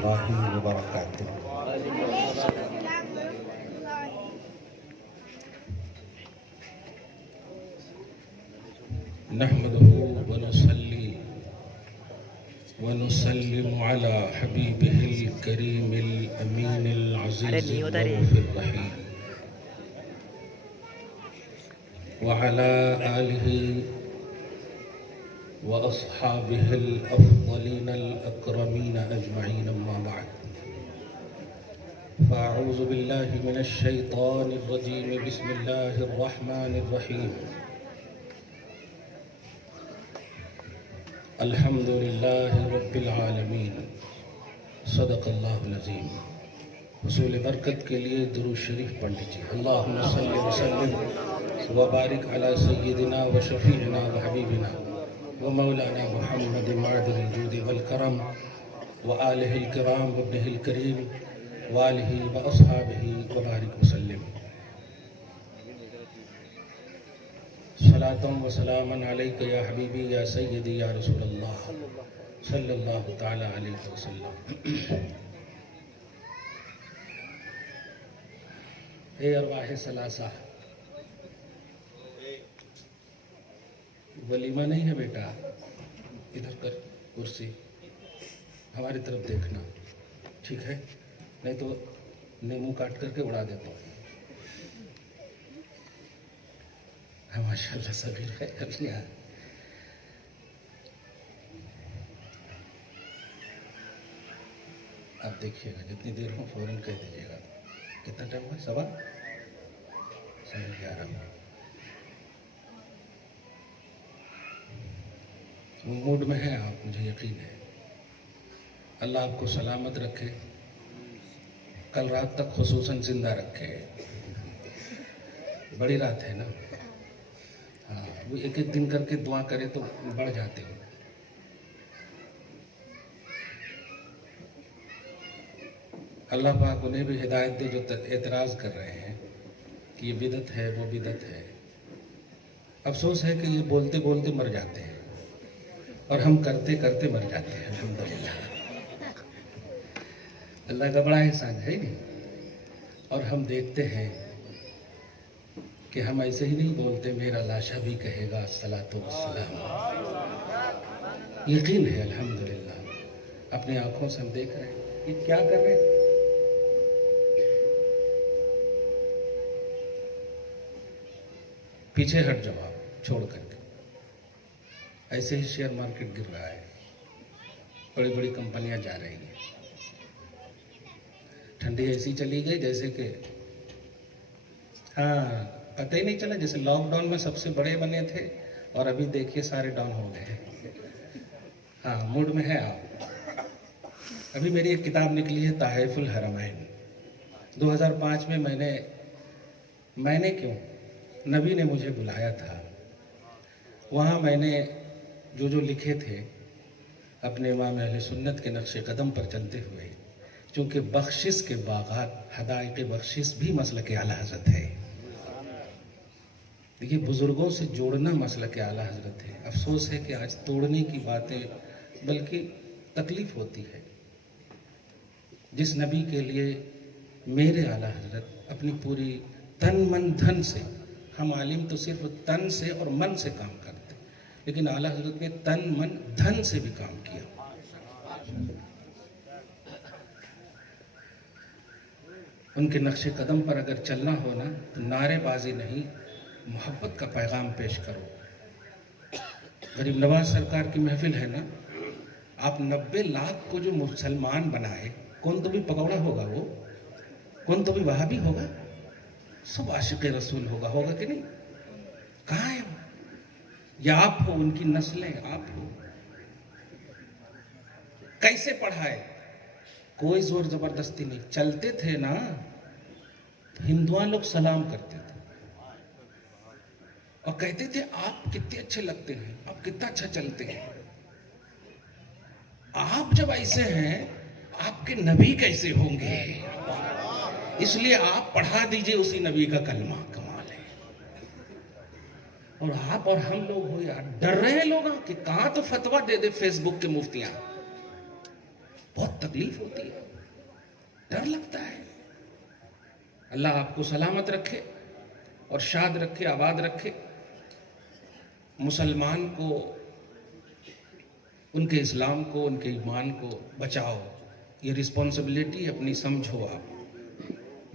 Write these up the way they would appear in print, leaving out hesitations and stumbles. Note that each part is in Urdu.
الله وبركاته. نحمده ونصلي ونسلم على حبيبه الكريم الأمين العزيز الرؤوف الرحيم وعلى آله وأصحابه الأفضلين الأكرمين أجمعين، أما بعد، فأعوذ بالله من الشيطان الرجيم. بسم الله الرحمن الرحيم. الحمد لله رب العالمین. صدق اللہ العظیم. حصول برکت کے لیے درود شریف پڑھ لیجیے. اللہم صلی وسلم وبارک علی سیدنا و شفیعنا و حبیبنا و مولانا محمد معدن الجود والکرم و آلہ الکرام و ابنہ الکریم و آلہ و اصحابہ وبارک وسلم. صلاۃ و سلام علیک یا حبیبی یا سیدی یا رسول اللہ صلی اللہ تعالی علیہ وسلم. اے ارواح ثلاثہ، ولیمہ نہیں ہے بیٹا، ادھر کر کرسی، ہماری طرف دیکھنا، ٹھیک ہے؟ نہیں تو نیمو کاٹ کر کے اڑا دیتا ہوں. ماشاء اللہ صغیر ہے ابھی. آپ دیکھیے گا، جتنی دیر ہو فوراً کہہ دیجیے گا. کتنا ٹائم ہوا؟ 11:15. موڈ میں ہیں آپ، مجھے یقین ہے. اللہ آپ کو سلامت رکھے، کل رات تک خصوصاً زندہ رکھے. بڑی رات ہے نا. ہاں، وہ ایک ایک دن کر کے دعا کرے تو بڑھ جاتے ہو. اللہ پاک انہیں بھی ہدایت دے جو اعتراض کر رہے ہیں کہ یہ بدعت ہے، وہ بدعت ہے. افسوس ہے کہ یہ بولتے بولتے مر جاتے ہیں اور ہم کرتے کرتے مر جاتے ہیں. الحمدللہ، اللہ کا بڑا احسان ہے نہیں. اور ہم دیکھتے ہیں کہ ہم ایسے ہی نہیں بولتے، میرا لاشا بھی کہے گا الصلاۃ والسلام. یقین ہے الحمدللہ. اپنی آنکھوں سے ہم دیکھ رہے ہیں یہ کیا کر رہے ہیں. پیچھے ہٹ جاؤ آپ چھوڑ کر کے. ایسے ہی شیئر مارکیٹ گر رہا ہے، بڑی بڑی کمپنیاں جا رہی ہیں. ٹھنڈی ایسی چلی گئی جیسے کہ ہاں پتہ ہی نہیں چلا، جیسے لاک ڈاؤن میں سب سے بڑے بنے تھے اور ابھی دیکھیے سارے ڈاؤن ہو گئے. ہاں، موڈ میں ہے آپ. ابھی میری ایک کتاب نکلی ہے تحائف الحرمین. 2005 میں میں نے کیوں، نبی نے مجھے بلایا تھا. وہاں میں نے جو لکھے تھے اپنے امام اہل سنت کے نقش قدم پر چلتے ہوئے، چونکہ بخشش کے باغات، حدائق بخشش بھی مسلک اعلیٰ حضرت ہے. دیکھیے، بزرگوں سے جوڑنا مسلک اعلیٰ حضرت ہے. افسوس ہے کہ آج توڑنے کی باتیں، بلکہ تکلیف ہوتی ہے. جس نبی کے لیے میرے اعلیٰ حضرت اپنی پوری تن من دھن سے، ہم عالم تو صرف تن سے اور من سے کام کرتے، لیکن اعلیٰ حضرت نے تن من دھن سے بھی کام کیا. ان کے نقش قدم پر اگر چلنا ہونا تو نعرے بازی نہیں، محبت کا پیغام پیش کرو. غریب نواز سرکار کی محفل ہے نا، آپ 90 لاکھ کو جو مسلمان بنائے، کون تو بھی پکوڑا ہوگا، وہ کون تو بھی وہابی ہوگا، سب عاشق رسول ہوگا کہ نہیں؟ کہاں ہے وہ؟ یا آپ ہو ان کی نسلیں، آپ ہو. کیسے پڑھائے؟ کوئی زور زبردستی نہیں. چلتے تھے نا، ہندوان لوگ سلام کرتے تھے اور کہتے تھے آپ کتنے اچھے لگتے ہیں، آپ کتنا اچھا چلتے ہیں. آپ جب ایسے ہیں، آپ کے نبی کیسے ہوں گے؟ اس لیے آپ پڑھا دیجئے اسی نبی کا کلمہ. کمال ہے. اور آپ اور ہم لوگ ہو یار، ڈر رہے ہیں لوگ کہ کہاں تو فتویٰ دے دے فیس بک کے مفتیاں. بہت تکلیف ہوتی ہے، ڈر لگتا ہے۔ اللہ آپ کو سلامت رکھے اور شاد رکھے، آباد رکھے۔ مسلمان کو، ان کے اسلام کو، ان کے ایمان کو بچاؤ، یہ رسپانسبلٹی اپنی سمجھو۔ آپ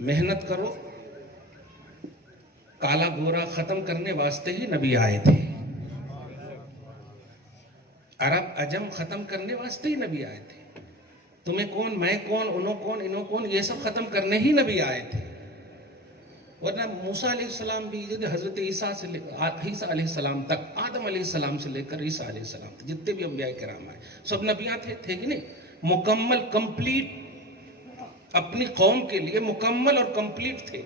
محنت کرو۔ کالا گورا ختم کرنے واسطے ہی نبی آئے تھے، عرب عجم ختم کرنے واسطے ہی نبی آئے تھے۔ تمہیں کون، میں کون، انہوں کون، انہوں کون، یہ سب ختم کرنے ہی نبی آئے تھے۔ ورنہ موسیٰ علیہ السلام بھی، حضرت عیسیٰ علیہ السلام تک، آدم علیہ السلام سے لے کر عیسیٰ علیہ السلام تک جتنے بھی انبیاء کرام آئے سب نبیاں تھے کہ نہیں؟ مکمل، کمپلیٹ، اپنی قوم کے لیے مکمل اور کمپلیٹ تھے۔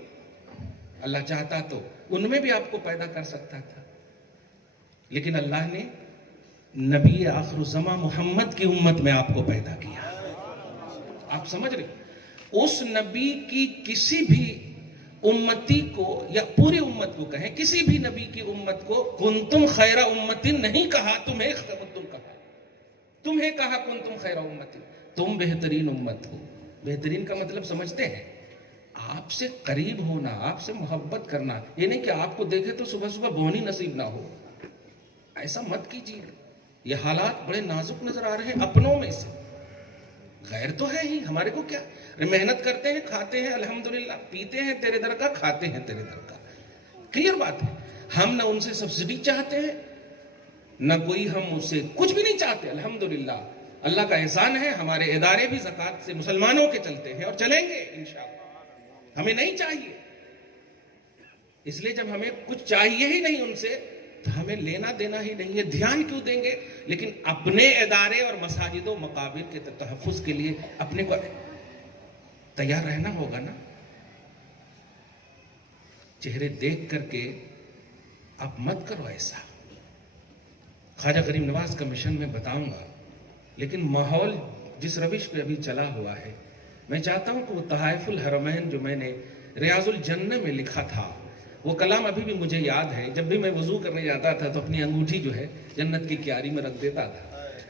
اللہ چاہتا تو ان میں بھی آپ کو پیدا کر سکتا تھا، لیکن اللہ نے نبی آخر الزماں محمد کی امت میں آپ کو پیدا کیا۔ آپ سمجھ رہے؟ اس نبی کی کسی بھی امتی کو، یا پوری امت کو کہیں، کسی بھی نبی کی امت کو کنتم خیر امتی نہیں کہا، تمہیں کہا، تمہیں کہا کنتم خیر امتی، تم بہترین امت ہو۔ بہترین کا مطلب سمجھتے ہیں؟ آپ سے قریب ہونا، آپ سے محبت کرنا، یہ نہیں کہ آپ کو دیکھے تو صبح صبح بونی نصیب نہ ہو، ایسا مت کیجیے۔ یہ حالات بڑے نازک نظر آ رہے ہیں اپنوں میں سے، غیر تو ہے ہی، ہمارے کو کیا؟ محنت کرتے ہیں، کھاتے ہیں الحمدللہ، پیتے ہیں تیرے در کا، کھاتے ہیں تیرے در کا، کلیئر بات ہے۔ ہم نہ ان سے سبسڈی چاہتے ہیں، نہ کوئی ہم اس سے کچھ بھی نہیں چاہتے، الحمدللہ۔ اللہ کا احسان ہے، ہمارے ادارے بھی زکوٰۃ سے مسلمانوں کے چلتے ہیں اور چلیں گے انشاءاللہ۔ ہمیں نہیں چاہیے، اس لیے جب ہمیں کچھ چاہیے ہی نہیں ان سے تو ہمیں لینا دینا ہی نہیں ہے، دھیان کیوں دیں گے؟ لیکن اپنے ادارے اور مساجد و مقابر کے تحفظ کے لیے اپنے کو تیار رہنا ہوگا نا۔ چہرے دیکھ کر کے آپ مت کرو ایسا۔ خواجہ غریب نواز کا مشن میں بتاؤں گا، لیکن ماحول جس روش پہ ابھی چلا ہوا ہے، میں چاہتا ہوں کہ وہ تحائف الحرمین جو میں نے ریاض الجنہ میں لکھا تھا، وہ کلام ابھی بھی مجھے یاد ہے۔ جب بھی میں وضو کرنے جاتا تھا تو اپنی انگوٹھی جو ہے جنت کی کیاری میں رکھ دیتا تھا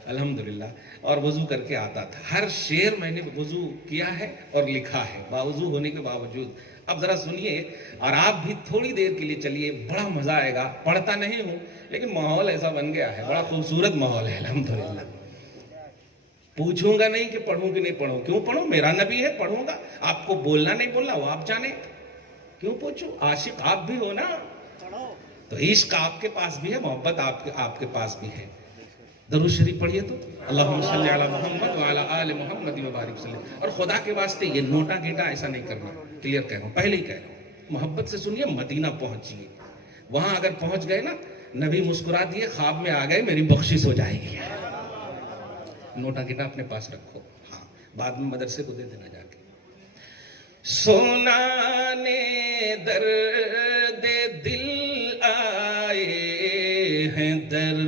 الحمدللہ، اور وضو کر کے آتا تھا۔ ہر شعر میں نے وضو کیا ہے اور لکھا ہے باوضو ہونے کے باوجود۔ اب ذرا سنیے اور آپ بھی تھوڑی دیر کے لیے چلیے، بڑا مزہ آئے گا۔ پڑھتا نہیں ہوں لیکن ماحول ایسا بن گیا ہے، بڑا خوبصورت ماحول ہے الحمدللہ۔ پوچھوں گا نہیں کہ پڑھوں کہ نہیں پڑھوں، کیوں پڑھوں؟ میرا نبی ہے، پڑھوں گا۔ آپ کو بولنا نہیں بولنا وہ آپ جانے، کیوں پوچھو؟ عاشق آپ بھی ہو نا، تو عشق آپ کے پاس بھی ہے، محبت آپ کے پاس بھی ہے۔ درود شریف پڑھیے تو، اللہم صلی علی محمد وعلی آل محمد وبارک وسلم۔ اور خدا کے واسطے یہ نوٹا گیٹا ایسا نہیں کرنا، کلیئر کہہ رہا ہوں، پہلے ہی کہہ رہا ہوں، محبت سے سنیے۔ مدینہ پہنچیے، وہاں اگر پہنچ گئے نا، نبی مسکرا دیے، خواب میں آ گئے، میری بخشش ہو جائے گی۔ نوٹا گیٹا اپنے پاس رکھو، ہاں بعد میں مدرسے کو دے دینا جا کے۔ سونا نے درد دل آئے ہیں در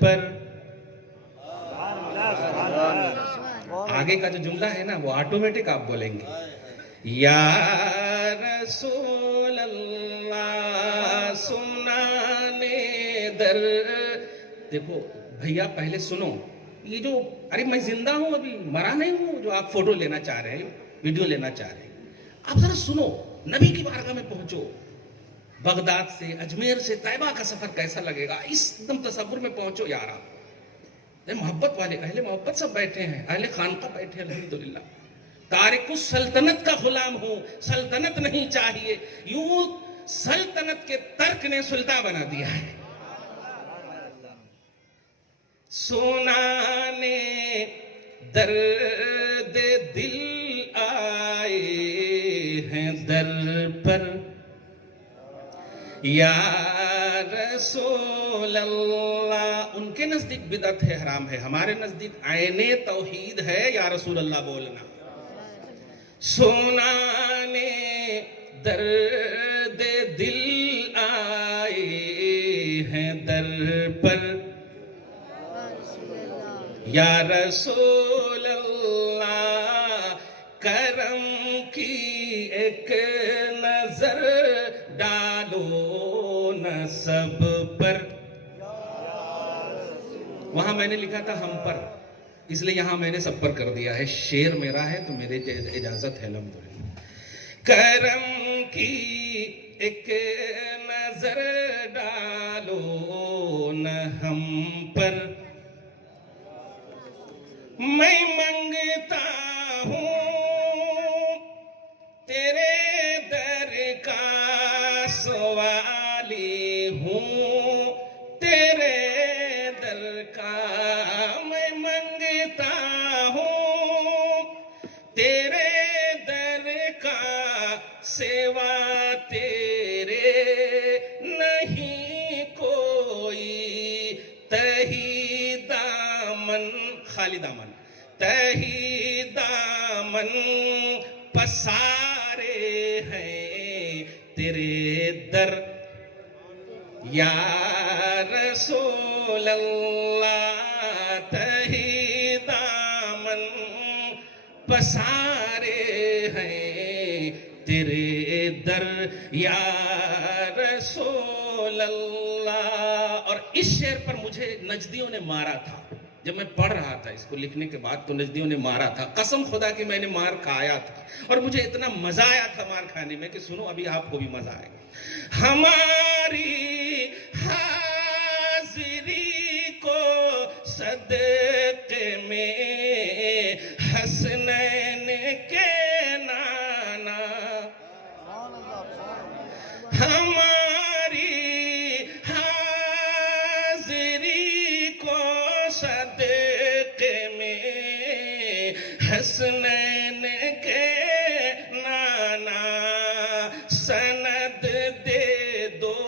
پر۔ آگے کا جو جملہ ہے نا وہ آٹومیٹک آپ بولیں گے، یا رسول اللہ سنانے در۔ دیکھو بھیا پہلے سنو، یہ جو ارے میں زندہ ہوں، ابھی مرا نہیں ہوں، جو آپ فوٹو لینا چاہ رہے ہیں، ویڈیو لینا چاہ رہے ہیں، آپ ذرا سنو، نبی کی بارگاہ میں پہنچو۔ بغداد سے، اجمیر سے طیبہ کا سفر کیسا لگے گا، اس دم تصور میں پہنچو یار۔ آپ محبت والے، اہل محبت سب بیٹھے ہیں، اہل خانقاہ بیٹھے ہیں الحمدللہ۔ تارک السلطنت کا غلام ہوں، سلطنت نہیں چاہیے، یوں سلطنت کے ترک نے سلطان بنا دیا ہے۔ سونا نے درد دل آئے ہیں در پر، یا رسول اللہ۔ ان کے نزدیک بدعت ہے، حرام ہے، ہمارے نزدیک عین توحید ہے یا رسول اللہ بولنا۔ سونا نے درد دل آئے ہیں در پر، یا رسول اللہ کرم کی ایک نظر ڈالو نہ سب پر۔ وہاں میں نے لکھا تھا ہم پر، اس لیے یہاں میں نے سب پر کر دیا ہے، شعر میرا ہے تو میرے اجازت ہے الحمدللہ۔ کرم کی ایک نظر ڈالو نہ ہم پر، میں منگتا ہوں تیرے در کا سوالی ہوں، تیرے در کا میں منگتا ہوں، تیرے در کا سوا تیرے نہیں کوئی، تہی دامن خالی دامن، تہی دامن پسارے ہیں تیرے در، یا رسول اللہ تہی دامن پسارے ہیں تیرے در، یا رسول اللہ۔ اور اس شعر پر مجھے نجدیوں نے مارا تھا، جب میں پڑھ رہا تھا اس کو لکھنے کے بعد تو نجدیوں نے مارا تھا، قسم خدا کہ میں نے مار کھایا تھا، اور مجھے اتنا مزہ آیا تھا مار کھانے میں کہ سنو ابھی آپ کو بھی مزہ آئے گا۔ ہماری حاضری کو صدقے میں حسنین کے نانا، ہماری حاضری کو صدقے میں حسنین کے نانا، سند دے دو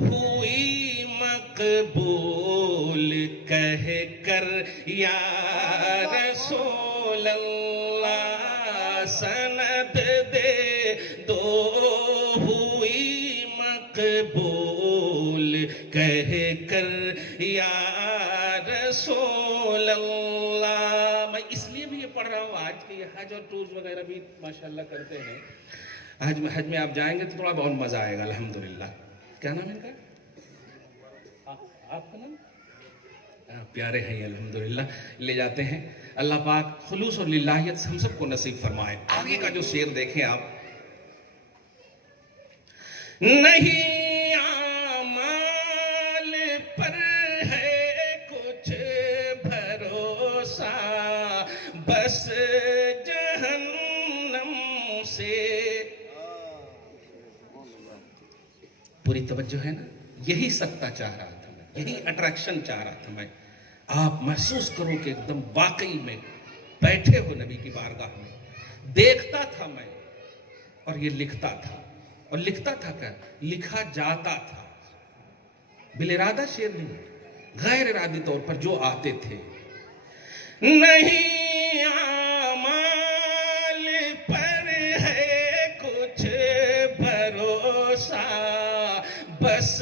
ہوئی مقبول کہہ کر یا رسول اللہ، سند دے دو ہوئی مقبول کہہ کر یا رسول اللہ۔ میں اس لیے بھی یہ پڑھ رہا ہوں آج کے یہ حج اور ٹورز وغیرہ بھی ماشاءاللہ کرتے ہیں، حج میں آپ جائیں گے تو تھوڑا بہت مزہ آئے گا الحمدللہ۔ کیا نام ہے ان کا؟ آپ کا نام؟ پیارے ہیں الحمدللہ، لے جاتے ہیں۔ اللہ پاک خلوص اور للہیت ہم سب کو نصیب فرمائے۔ آگے کا جو شعر دیکھیں آپ، نہیں اعمال پر ہے کچھ بھروسہ، بس جہنم سے، پوری توجہ ہے نا، یہی سکتا چاہ رہا تھا میں، یہی اٹریکشن چاہ رہا تھا میں، آپ محسوس کرو کہ ایک دم واقعی میں بیٹھے ہو نبی کی بارگاہ میں، دیکھتا تھا میں اور یہ لکھتا تھا، اور لکھتا تھا کیا؟ لکھا جاتا تھا، بالارادہ شعر نہیں، غیر ارادی طور پر جو آتے تھے۔ نہیں اعمال پر ہے کچھ بھروسہ، بس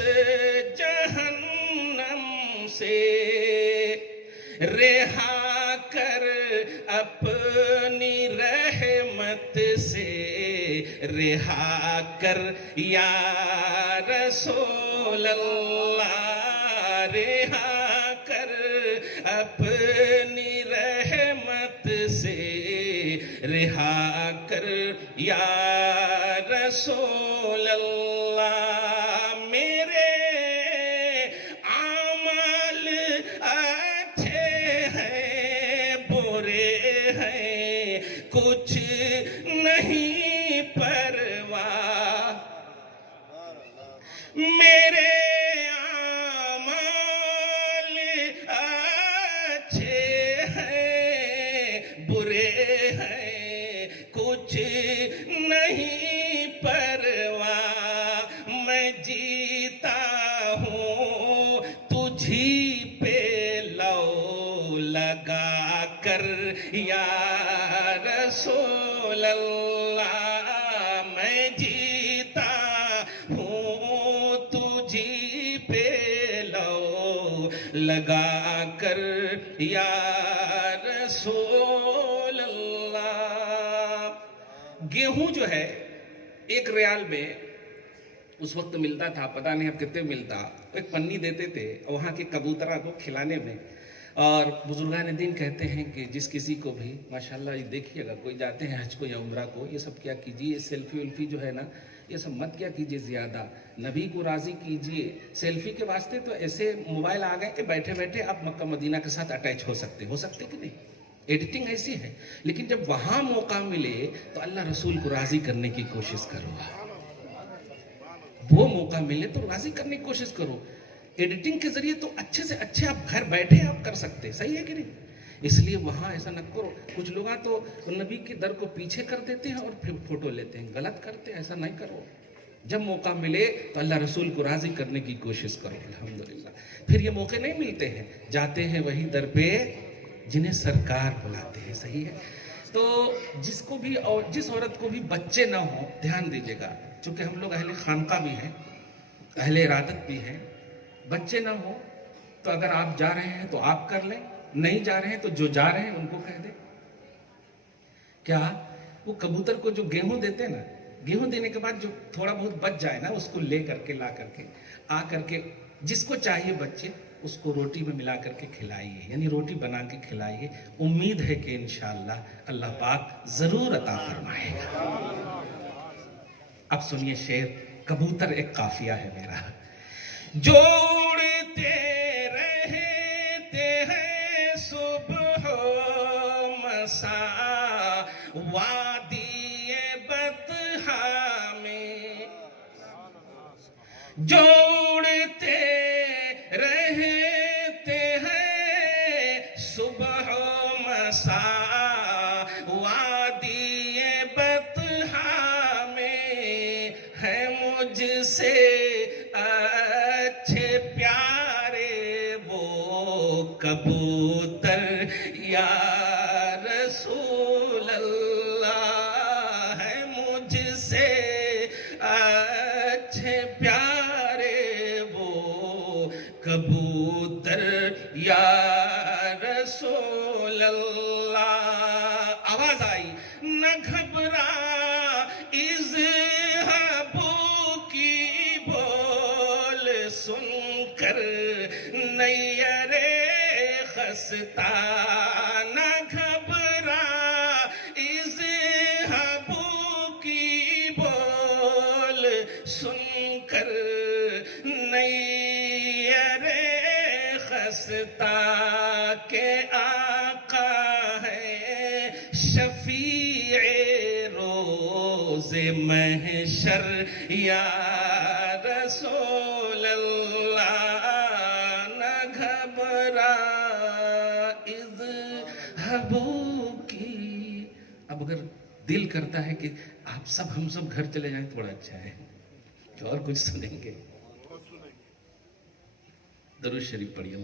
جہنم سے رہا کر اپنی رحمت سے، رہا کر یا رسول اللہ، رہا کر اپنی رحمت سے، رہا کر یا رسول اللہ۔ میرے اعمال اچھے ہیں برے ہیں کچھ نہیں پرواہ، میرے اعمال اچھے ہیں برے ہیں کچھ نہیں پرواہ، میں جیتا ہوں تجھی پہ لو لگا کر یا رسول اللہ، میں جیتا ہوں تجھی پہ لو لگا کر یا رسول اللہ۔ گیہوں جو ہے 1 ریال میں اس وقت ملتا تھا، پتہ نہیں اب کتنے ملتا، ایک پنی دیتے تھے وہاں کے کبوتروں کو کھلانے میں، اور بزرگان دین کہتے ہیں کہ جس کسی کو بھی ماشاءاللہ یہ دیکھیے گا کوئی جاتے ہیں حج کو یا عمرہ کو، یہ سب کیا کیجیے، سیلفی ولفی جو ہے نا یہ سب مت کیا کیجیے زیادہ، نبی کو راضی کیجیے۔ سیلفی کے واسطے تو ایسے موبائل آ گئے کہ بیٹھے بیٹھے آپ مکہ مدینہ کے ساتھ اٹیچ ہو سکتے کہ نہیں، ایڈیٹنگ ایسی ہے، لیکن جب وہاں موقع ملے تو اللہ رسول کو راضی کرنے کی کوشش کرو، وہ موقع ملے تو راضی کرنے کی کوشش کرو۔ ایڈیٹنگ کے ذریعے تو اچھے سے اچھے آپ گھر بیٹھے آپ کر سکتے، صحیح ہے کہ نہیں؟ اس لیے وہاں ایسا نہ کرو۔ کچھ لوگ تو نبی کے در کو پیچھے کر دیتے ہیں اور پھر فوٹو لیتے ہیں، غلط کرتے ہیں، ایسا نہیں کرو۔ جب موقع ملے تو اللہ رسول کو راضی کرنے کی کوشش کرو، الحمدللہ۔ پھر یہ موقع نہیں ملتے ہیں، جاتے ہیں وہی در پہ جنہیں سرکار بلاتے ہیں، صحیح ہے؟ تو جس کو بھی اور جس عورت کو بھی بچے نہ ہوں، دھیان دیجیے گا، چونکہ ہم لوگ اہل خانقاہ بھی ہیں، اہل ارادت بھی ہیں، بچے نہ ہوں تو اگر آپ جا رہے ہیں تو آپ کر لیں، نہیں جا رہے ہیں تو جو جا رہے ہیں ان کو کہہ دیں۔ کیا وہ کبوتر کو جو گیہوں دیتے ہیں نا، گیہوں دینے کے بعد جو تھوڑا بہت بچ جائے نا، اس کو لے کر کے لا کر کے آ کر کے جس کو چاہیے بچے اس کو روٹی میں ملا کر کے کھلائیے، یعنی روٹی بنا کے کھلائیے، امید ہے کہ انشاءاللہ اللہ پاک ضرور عطا فرمائے گا۔ اب سنیے شعر، کبوتر ایک قافیہ ہے میرا۔ جوڑتے رہتے ہیں صبح و مساء وادی بطحا میں، جوڑتے رہتے ہیں صبح و مساء وادی بطحا میں، ہے مجھ سے اچھے پیارے وہ کبوتر یا رسول اللہ، ہے مجھ سے اچھے پیارے وہ کبوتر یا رسول اللہ۔ آواز آئی، نہ گھبرا سن کر نیر خستہ، نہ گھبرا اذہبوا کی بول سن کر نیر خستہ، کہ آقا ہے شفیع روز محشر یا رسول اللہ، نہ گھبرا اذہبوا کی۔ اب اگر دل کرتا ہے کہ آپ سب ہم سب گھر چلے جائیں تھوڑا اچھا ہے، اور کچھ سنیں گے، درود شریف پڑھیے،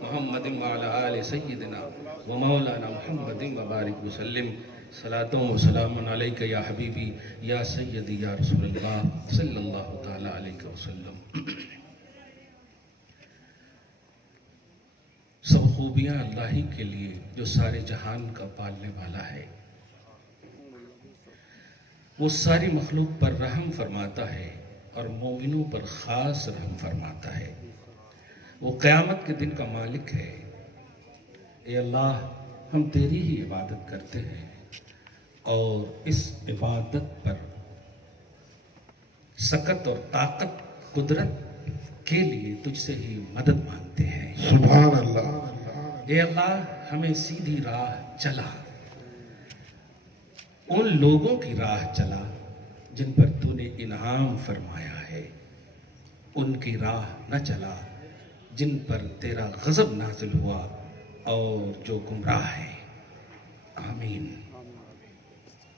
محمد وعلی آل سیدنا و مولانا محمد وبارک وسلم، صلاۃ و سلام علیک یا حبیبی یا سیدی یا رسول اللہ صلی اللہ تعالی علیہ وسلم۔ سب خوبیاں اللہ ہی کے لیے جو سارے جہان کا پالنے والا ہے، وہ ساری مخلوق پر رحم فرماتا ہے اور مومنوں پر خاص رحم فرماتا ہے۔ وہ قیامت کے دن کا مالک ہے۔ اے اللہ، ہم تیری ہی عبادت کرتے ہیں اور اس عبادت پر سکت اور طاقت قدرت کے لیے تجھ سے ہی مدد مانگتے ہیں۔ سبحان اللہ۔ اے اللہ، ہمیں سیدھی راہ چلا، ان لوگوں کی راہ چلا جن پر تو نے انعام فرمایا ہے، ان کی راہ نہ چلا جن پر تیرا غضب نازل ہوا اور جو گمراہ ہے۔ آمین۔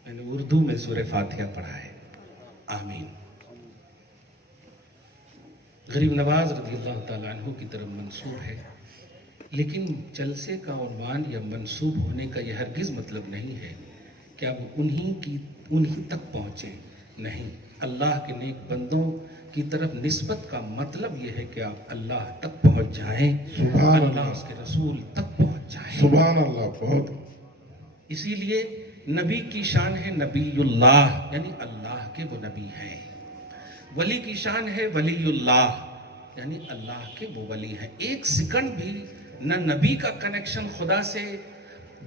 میں نے اردو میں سورہ فاتحہ پڑھا ہے، آمین۔ غریب نواز رضی اللہ تعالیٰ عنہ کی طرف منسوب ہے، لیکن جلسے کا عنوان یا منسوب ہونے کا یہ ہرگز مطلب نہیں ہے کہ اب انہی تک پہنچے، نہیں۔ اللہ کے نیک بندوں کی طرف نسبت کا مطلب یہ ہے کہ آپ اللہ تک پہنچ جائیں، اللہ اس کے رسول تک پہنچ جائیں۔ سبحان اللہ۔ بہت اسی لیے نبی کی شان ہے نبی اللہ، یعنی اللہ کے وہ نبی ہیں۔ ولی کی شان ہے ولی اللہ، یعنی اللہ کے وہ ولی ہیں. ایک سیکنڈ بھی نہ نبی کا کنیکشن خدا سے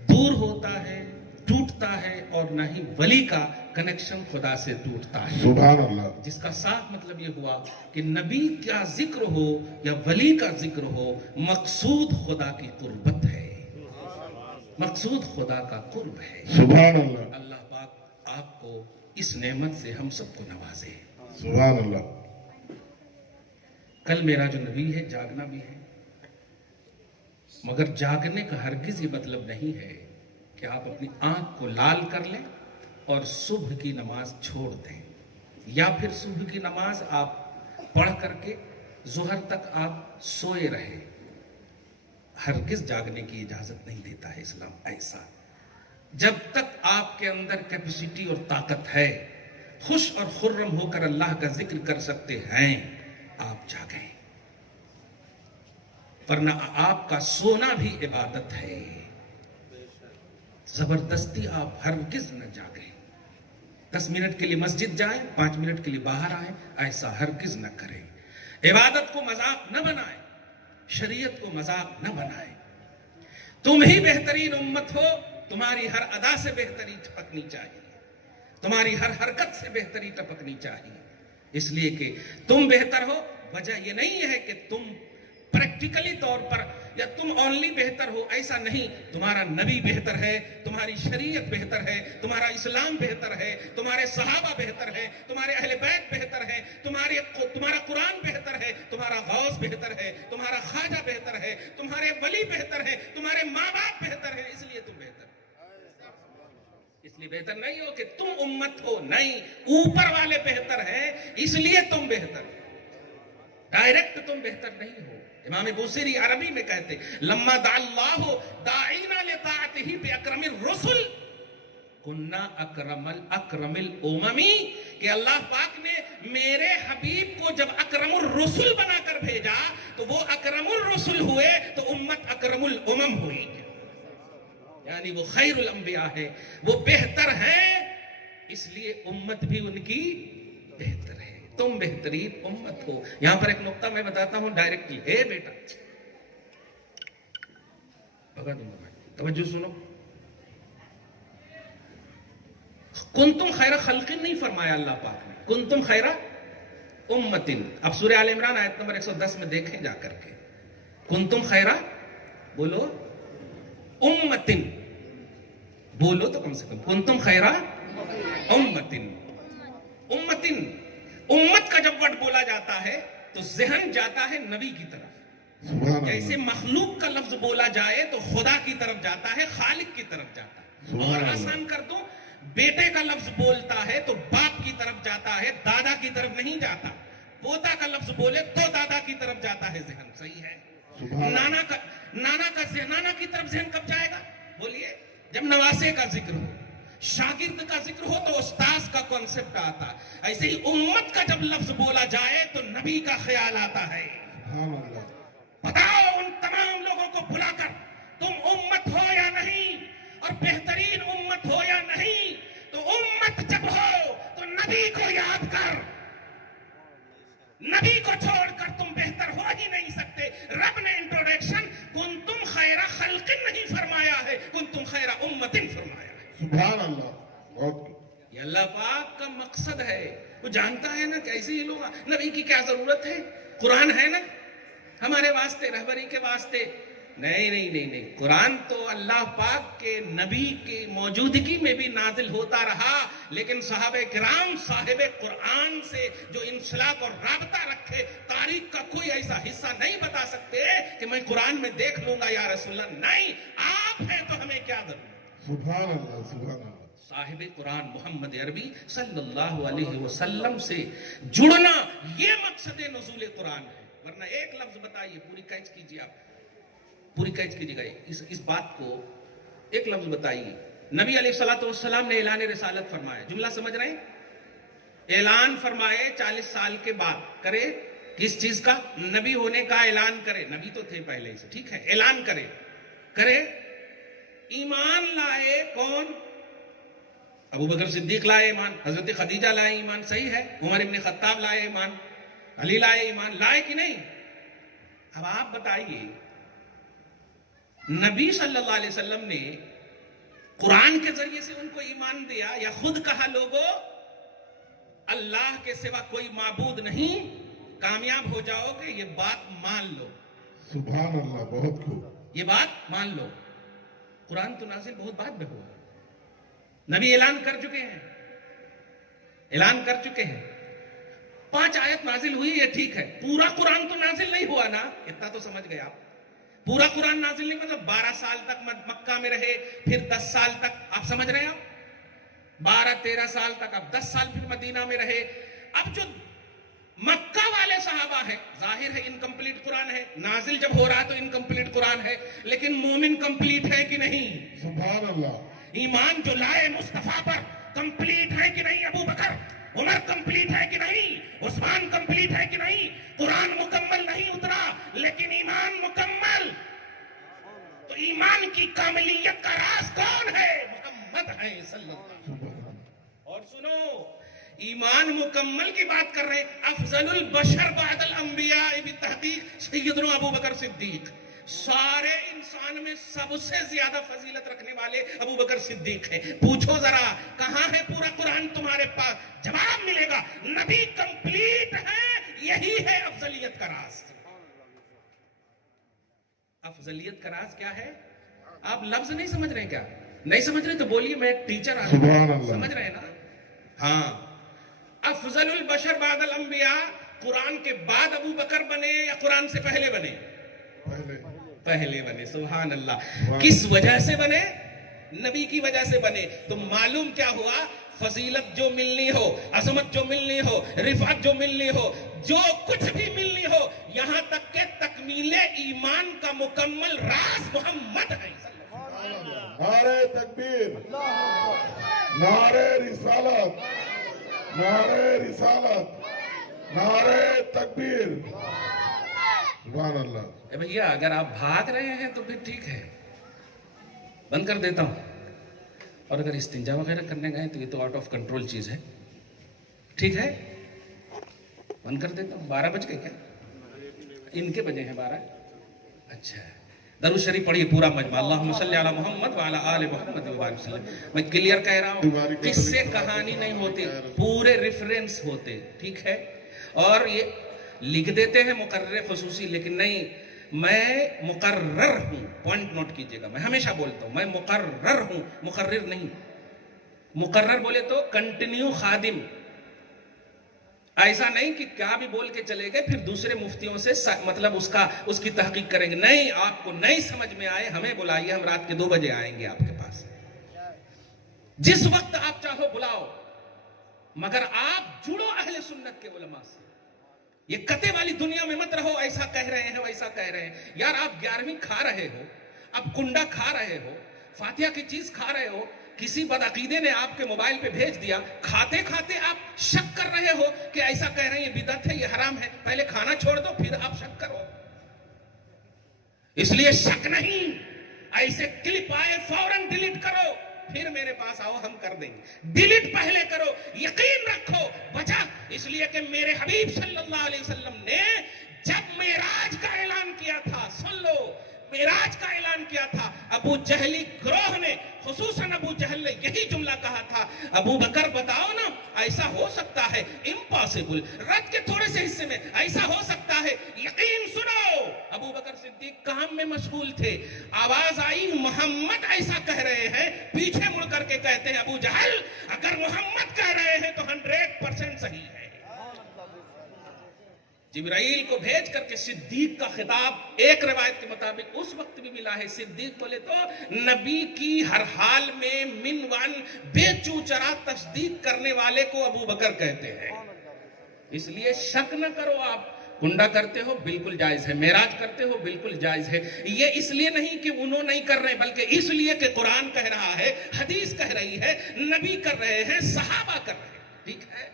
دور ہوتا ہے، ٹوٹتا ہے، اور نہ ہی ولی کا کنیکشن خدا سے ٹوٹتا ہے. سبحان اللہ. جس کا صاف مطلب یہ ہوا کہ نبی کا ذکر ہو یا ولی کا ذکر ہو، مقصود خدا کی قربت ہے، مقصود خدا کا قرب ہے. سبحان اللہ. اللہ پاک آپ کو اس نعمت سے ہم سب کو نوازے. سبحان اللہ. کل میرا جو نبی ہے جاگنا بھی ہے، مگر جاگنے کا ہرگز یہ مطلب نہیں ہے کہ آپ اپنی آنکھ کو لال کر لیں اور صبح کی نماز چھوڑ دیں، یا پھر صبح کی نماز آپ پڑھ کر کے ظہر تک آپ سوئے رہے. ہرگز جاگنے کی اجازت نہیں دیتا ہے اسلام ایسا. جب تک آپ کے اندر کیپیسٹی اور طاقت ہے، خوش اور خرم ہو کر اللہ کا ذکر کر سکتے ہیں، آپ جاگیں. ورنہ آپ کا سونا بھی عبادت ہے. زبردستی آپ ہرگز نہ جاگیں. 10 منٹ کے لیے مسجد جائیں، 5 منٹ کے لیے باہر آئیں، ایسا ہرگز نہ کریں. عبادت کو مذاق نہ بنائیں، شریعت کو مذاق نہ بنائیں. تم ہی بہترین امت ہو، تمہاری ہر ادا سے بہتری ٹپکنی چاہیے، تمہاری ہر حرکت سے بہتری ٹپکنی چاہیے. اس لیے کہ تم بہتر ہو، وجہ یہ نہیں ہے کہ تم پریکٹیکلی طور پر یا تم اونلی بہتر ہو، ایسا نہیں. تمہارا نبی بہتر ہے، تمہاری شریعت بہتر ہے، تمہارا اسلام بہتر ہے، تمہارے صحابہ بہتر ہے، تمہارے اہل بیت بہتر ہے، تمہارا قرآن بہتر ہے، تمہارا غوث بہتر ہے، تمہارا خواجہ بہتر ہے، تمہارے ولی بہتر ہے، تمہارے ماں باپ بہتر ہے. اس لیے تم بہتر، اس لیے بہتر نہیں ہو کہ تم امت ہو، نہیں، اوپر والے بہتر ہیں اس لیے تم بہتر. ڈائریکٹ تم بہتر نہیں ہو. امام بوصیری عربی میں کہتے لما دعا اللہ داعینا لطاعتہ باکرم الرسل کنا اکرم الاممی، کہ اللہ پاک نے میرے حبیب کو جب اکرم الرسل بنا کر بھیجا تو وہ اکرم الرسل ہوئے تو امت اکرم الامم ہوئی. یعنی وہ خیر الانبیاء ہے، وہ بہتر ہیں، اس لیے امت بھی ان کی بہتر ہے. تم بہترین امت ہو. یہاں پر ایک نقطہ میں بتاتا ہوں ڈائریکٹلی. اے بیٹا بھگا دوں گا، توجہ سنو. کنتم خیر خلق نہیں فرمایا اللہ پاک نے، کنتم خیر امتن. اب سورہ آل عمران آیت نمبر 110 میں دیکھیں جا کر کے. کنتم خیر، بولو امتن، بولو تو کم سے کم. کنتم خیر امتن. امتن، امت کا جب ورڈ بولا جاتا ہے تو ذہن جاتا ہے نبی کی طرف. سبحان جیسے اللہ. مخلوق کا لفظ بولا جائے تو خدا کی طرف جاتا ہے، خالق کی طرف جاتا ہے. سبحان اور اللہ. آسان کر دو، بیٹے کا لفظ بولتا ہے تو باپ کی طرف جاتا ہے، دادا کی طرف نہیں جاتا. پوتا کا لفظ بولے تو دادا کی طرف جاتا ہے ذہن. صحیح ہے. سبحان اللہ. نانا کی طرف ذہن کب جائے گا؟ بولیے. جب نواسے کا ذکر ہو، شاگرد کا ذکر ہو تو استاذ کا کانسیپٹ آتا. ایسے ہی امت کا جب لفظ بولا جائے تو نبی کا خیال آتا ہے. سبحان اللہ. بتاؤ ان تمام لوگوں کو بلا کر تم امت ہو یا نہیں، اور بہترین امت ہو یا نہیں. تو امت جب ہو تو نبی کو یاد کر. نبی کو چھوڑ کر تم بہتر ہو ہی نہیں سکتے. رب نے انٹروڈکشن کنتم خیر خلق نہیں فرمایا ہے، کنتم خیر امت فرمایا ہے. سبحان اللہ. بہت یہ اللہ پاک کا مقصد ہے. وہ جانتا ہے نا کہ ایسے ہی لوگ، نبی کی کیا ضرورت ہے؟ قرآن ہے نا ہمارے واسطے، رہبری کے واسطے. نہیں. قرآن تو اللہ پاک کے نبی کی موجودگی میں بھی نازل ہوتا رہا، لیکن صحابہ کرام صاحب قرآن سے جو انسلاک اور رابطہ رکھے، تاریخ کا کوئی ایسا حصہ نہیں بتا سکتے کہ میں قرآن میں دیکھ لوں گا یا رسول اللہ. نہیں، آپ ہیں تو ہمیں کیا ضرورت. سبحان اللہ. سبحان اللہ. صاحب قرآن محمد عربی صلی اللہ علیہ وسلم سے جڑنا، یہ مقصد نزول قرآن ہے. ورنہ ایک لفظ بتائیے، پوری کیچ کیجئے، آپ پوری کیچ کیجئے گا اس بات کو. ایک لفظ بتائیے. نبی علیہ السلام نے اعلان رسالت فرمایا. جملہ سمجھ رہے ہیں؟ اعلان فرمائے 40 سال کے بعد. کرے کس چیز کا؟ نبی ہونے کا اعلان کرے. نبی تو تھے پہلے سے، ٹھیک ہے، اعلان کرے. ایمان لائے کون؟ ابو بکر صدیق لائے ایمان، حضرت خدیجہ لائے ایمان. صحیح ہے. عمر ابن خطاب لائے ایمان، علی لائے ایمان. لائے کہ نہیں؟ اب آپ بتائیے نبی صلی اللہ علیہ وسلم نے قرآن کے ذریعے سے ان کو ایمان دیا یا خود کہا لوگوں اللہ کے سوا کوئی معبود نہیں، کامیاب ہو جاؤ گے، یہ بات مان لو، سبحان اللہ، بہت خوب. یہ بات مان لو. قرآن تو نازل بہت بعد میں ہوا، نبی اعلان کر چکے ہیں، اعلان کر چکے ہیں. 5 آیت نازل ہوئی، یہ ٹھیک ہے. پورا قرآن تو نازل نہیں ہوا نا، اتنا تو سمجھ گئے آپ. پورا قرآن نازل نہیں، مطلب 12 سال تک مکہ میں رہے، پھر 10 سال تک، آپ سمجھ رہے ہیں، آپ 12-13 سال تک، اب 10 سال پھر مدینہ میں رہے. اب جو مکہ والے صحابہ ہیں، ظاہر ہے انکمپلیٹ قرآن ہے، نازل جب ہو رہا تو انکمپلیٹ قرآن ہے، لیکن مومن کمپلیٹ ہے کہ نہیں؟ سبحان اللہ. ایمان جو لائے مصطفیٰ پر کمپلیٹ ہے کہ نہیں؟ ابو بکر عمر کمپلیٹ ہے کہ نہیں؟ عثمان کمپلیٹ ہے کہ نہیں؟ قرآن مکمل نہیں اترا لیکن ایمان مکمل. تو ایمان کی کاملیت کا راز کون ہے؟ محمد ہے صلی اللہ علیہ وسلم. اور سنو، ایمان مکمل کی بات کر رہے ہیں. افضل البشر بعد الانبیاء بالتحقیق سیدنا ابو بکر صدیق. سارے انسان میں سب سے زیادہ فضیلت رکھنے والے ابو بکر صدیق ہیں. پوچھو ذرا کہاں ہے پورا قرآن تمہارے پاس؟ جواب ملے گا نبی کمپلیٹ ہے، یہی ہے افضلیت کا راز. افضلیت کا راز کیا ہے؟ آپ لفظ نہیں سمجھ رہے کیا؟ نہیں سمجھ رہے تو بولیے، میں ایک ٹیچر آ رہا ہوں. سمجھ رہے ہیں نا؟ ہاں. افضل البشر بعد الانبیاء، قرآن کے بعد ابو بکر بنے یا قرآن سے پہلے بنے؟ پہلے بنے. سبحان اللہ. کس وجہ سے بنے؟ نبی کی وجہ سے بنے. تو معلوم کیا ہوا؟ فضیلت جو ملنی ہو، عظمت جو ملنی ہو، رفعت جو ملنی ہو، جو کچھ بھی ملنی ہو، یہاں تک کہ تکمیل ایمان کا مکمل راز محمد ہے. نعرہ تکبیر، نعرہ رسالت، نعرہ رسالت، نعرہ تکبیر. سبحان اللہ. بھیا اگر آپ بھاگ رہے ہیں تو پھر ٹھیک ہے، بند کر دیتا ہوں. اور اگر استنجا وغیرہ کرنے گئے تو یہ تو آؤٹ آف کنٹرول چیز ہے. ٹھیک ہے، بند کر دیتا ہوں. 12 بج گئے کیا؟ ان کے بجے ہیں 12. اچھا، درود شریف پڑھیے پورا مجمع. اللہم صلی علی محمد وعلی آل محمد وبارک وسلم. میں کلیئر کہہ رہا ہوں، قصے کہانی نہیں ہوتی، پورے ریفرنس ہوتے. ٹھیک ہے؟ اور یہ لکھ دیتے ہیں مقرر خصوصی، لیکن نہیں، میں مقرر ہوں. پوائنٹ نوٹ کیجئے گا، میں ہمیشہ بولتا ہوں میں مقرر ہوں، مقرر نہیں. مقرر بولے تو کنٹینیو خادم. ایسا نہیں کہ کیا بھی بول کے چلے گئے پھر دوسرے مفتیوں سے مطلب اس کی تحقیق کریں گے. نہیں، آپ کو نہیں سمجھ میں آئے ہمیں بلائیے، ہم رات کے 2 بجے آئیں گے آپ کے پاس. جس وقت آپ چاہو بلاؤ، مگر آپ جڑو اہل سنت کے علماء سے. یہ کتے والی دنیا میں مت رہو ایسا کہہ رہے ہیں ویسا کہہ رہے ہیں. یار آپ 11ویں کھا رہے ہو، اب کنڈا کھا رہے ہو، فاتحہ کی چیز کھا رہے ہو، کسی بدعقیدے نے آپ کے موبائل پہ بھیج دیا، کھاتے کھاتے آپ شک کر رہے ہو کہ ایسا کہہ رہے ہیں یہ بدعت ہے، یہ حرام ہے. پہلے کھانا چھوڑ دو پھر آپ شک کرو. اس لیے شک نہیں، ایسے کلپ آئے فوراً ڈیلیٹ کرو، پھر میرے پاس آؤ ہم کر دیں گے. ڈیلیٹ پہلے کرو، یقین رکھو بچا. اس لیے کہ میرے حبیب صلی اللہ علیہ وسلم نے جب معراج کا اعلان کیا تھا، سن لو، معراج کا اعلان کیا تھا، ابو جہلی گروہ نے، خصوصاً ابو جہل نے یہی جملہ کہا تھا، ابو بکر بتاؤ نا ایسا ہو سکتا ہے؟ امپاسبل. رات کے تھوڑے سے حصے میں ایسا ہو سکتا ہے. یقین سنو، ابو بکر صدیق کام میں مشغول تھے. آواز آئی محمد ایسا کہہ رہے ہیں، پیچھے مڑ کر کے کہتے ہیں ابو جہل اگر محمد کہہ رہے ہیں تو 100% صحیح ہے. جبرائیل کو بھیج کر کے صدیق کا خطاب ایک روایت کے مطابق اس وقت بھی ملا ہے. صدیق بولے تو نبی کی ہر حال میں منوان بے چوچرا تصدیق کرنے والے کو ابو بکر کہتے ہیں. اس لیے شک نہ کرو. آپ کنڈا کرتے ہو بالکل جائز ہے، معراج کرتے ہو بالکل جائز ہے. یہ اس لیے نہیں کہ انہوں نہیں کر رہے، بلکہ اس لیے کہ قرآن کہہ رہا ہے، حدیث کہہ رہی ہے، نبی کر رہے ہیں، صحابہ کر رہے ہیں. ٹھیک ہے؟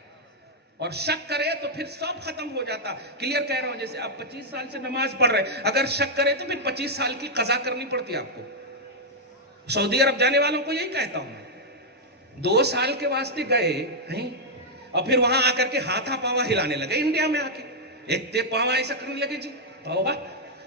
اور شک کرے تو پھر سب ختم ہو جاتا. کلیئر کہہ رہا ہوں. جیسے آپ 25 سال سے نماز پڑھ رہے ہیں، اگر شک کرے تو پھر 25 سال کی قضا کرنی پڑتی آپ کو. سعودی عرب جانے والوں کو یہی کہتا ہوں میں. 2 سال کے واسطے گئے ہیں اور پھر وہاں آ کر کے ہاتھا پاوا ہلانے لگے. انڈیا میں آ کے اتنے پاوا ایسا کرنے لگے. جی توبہ.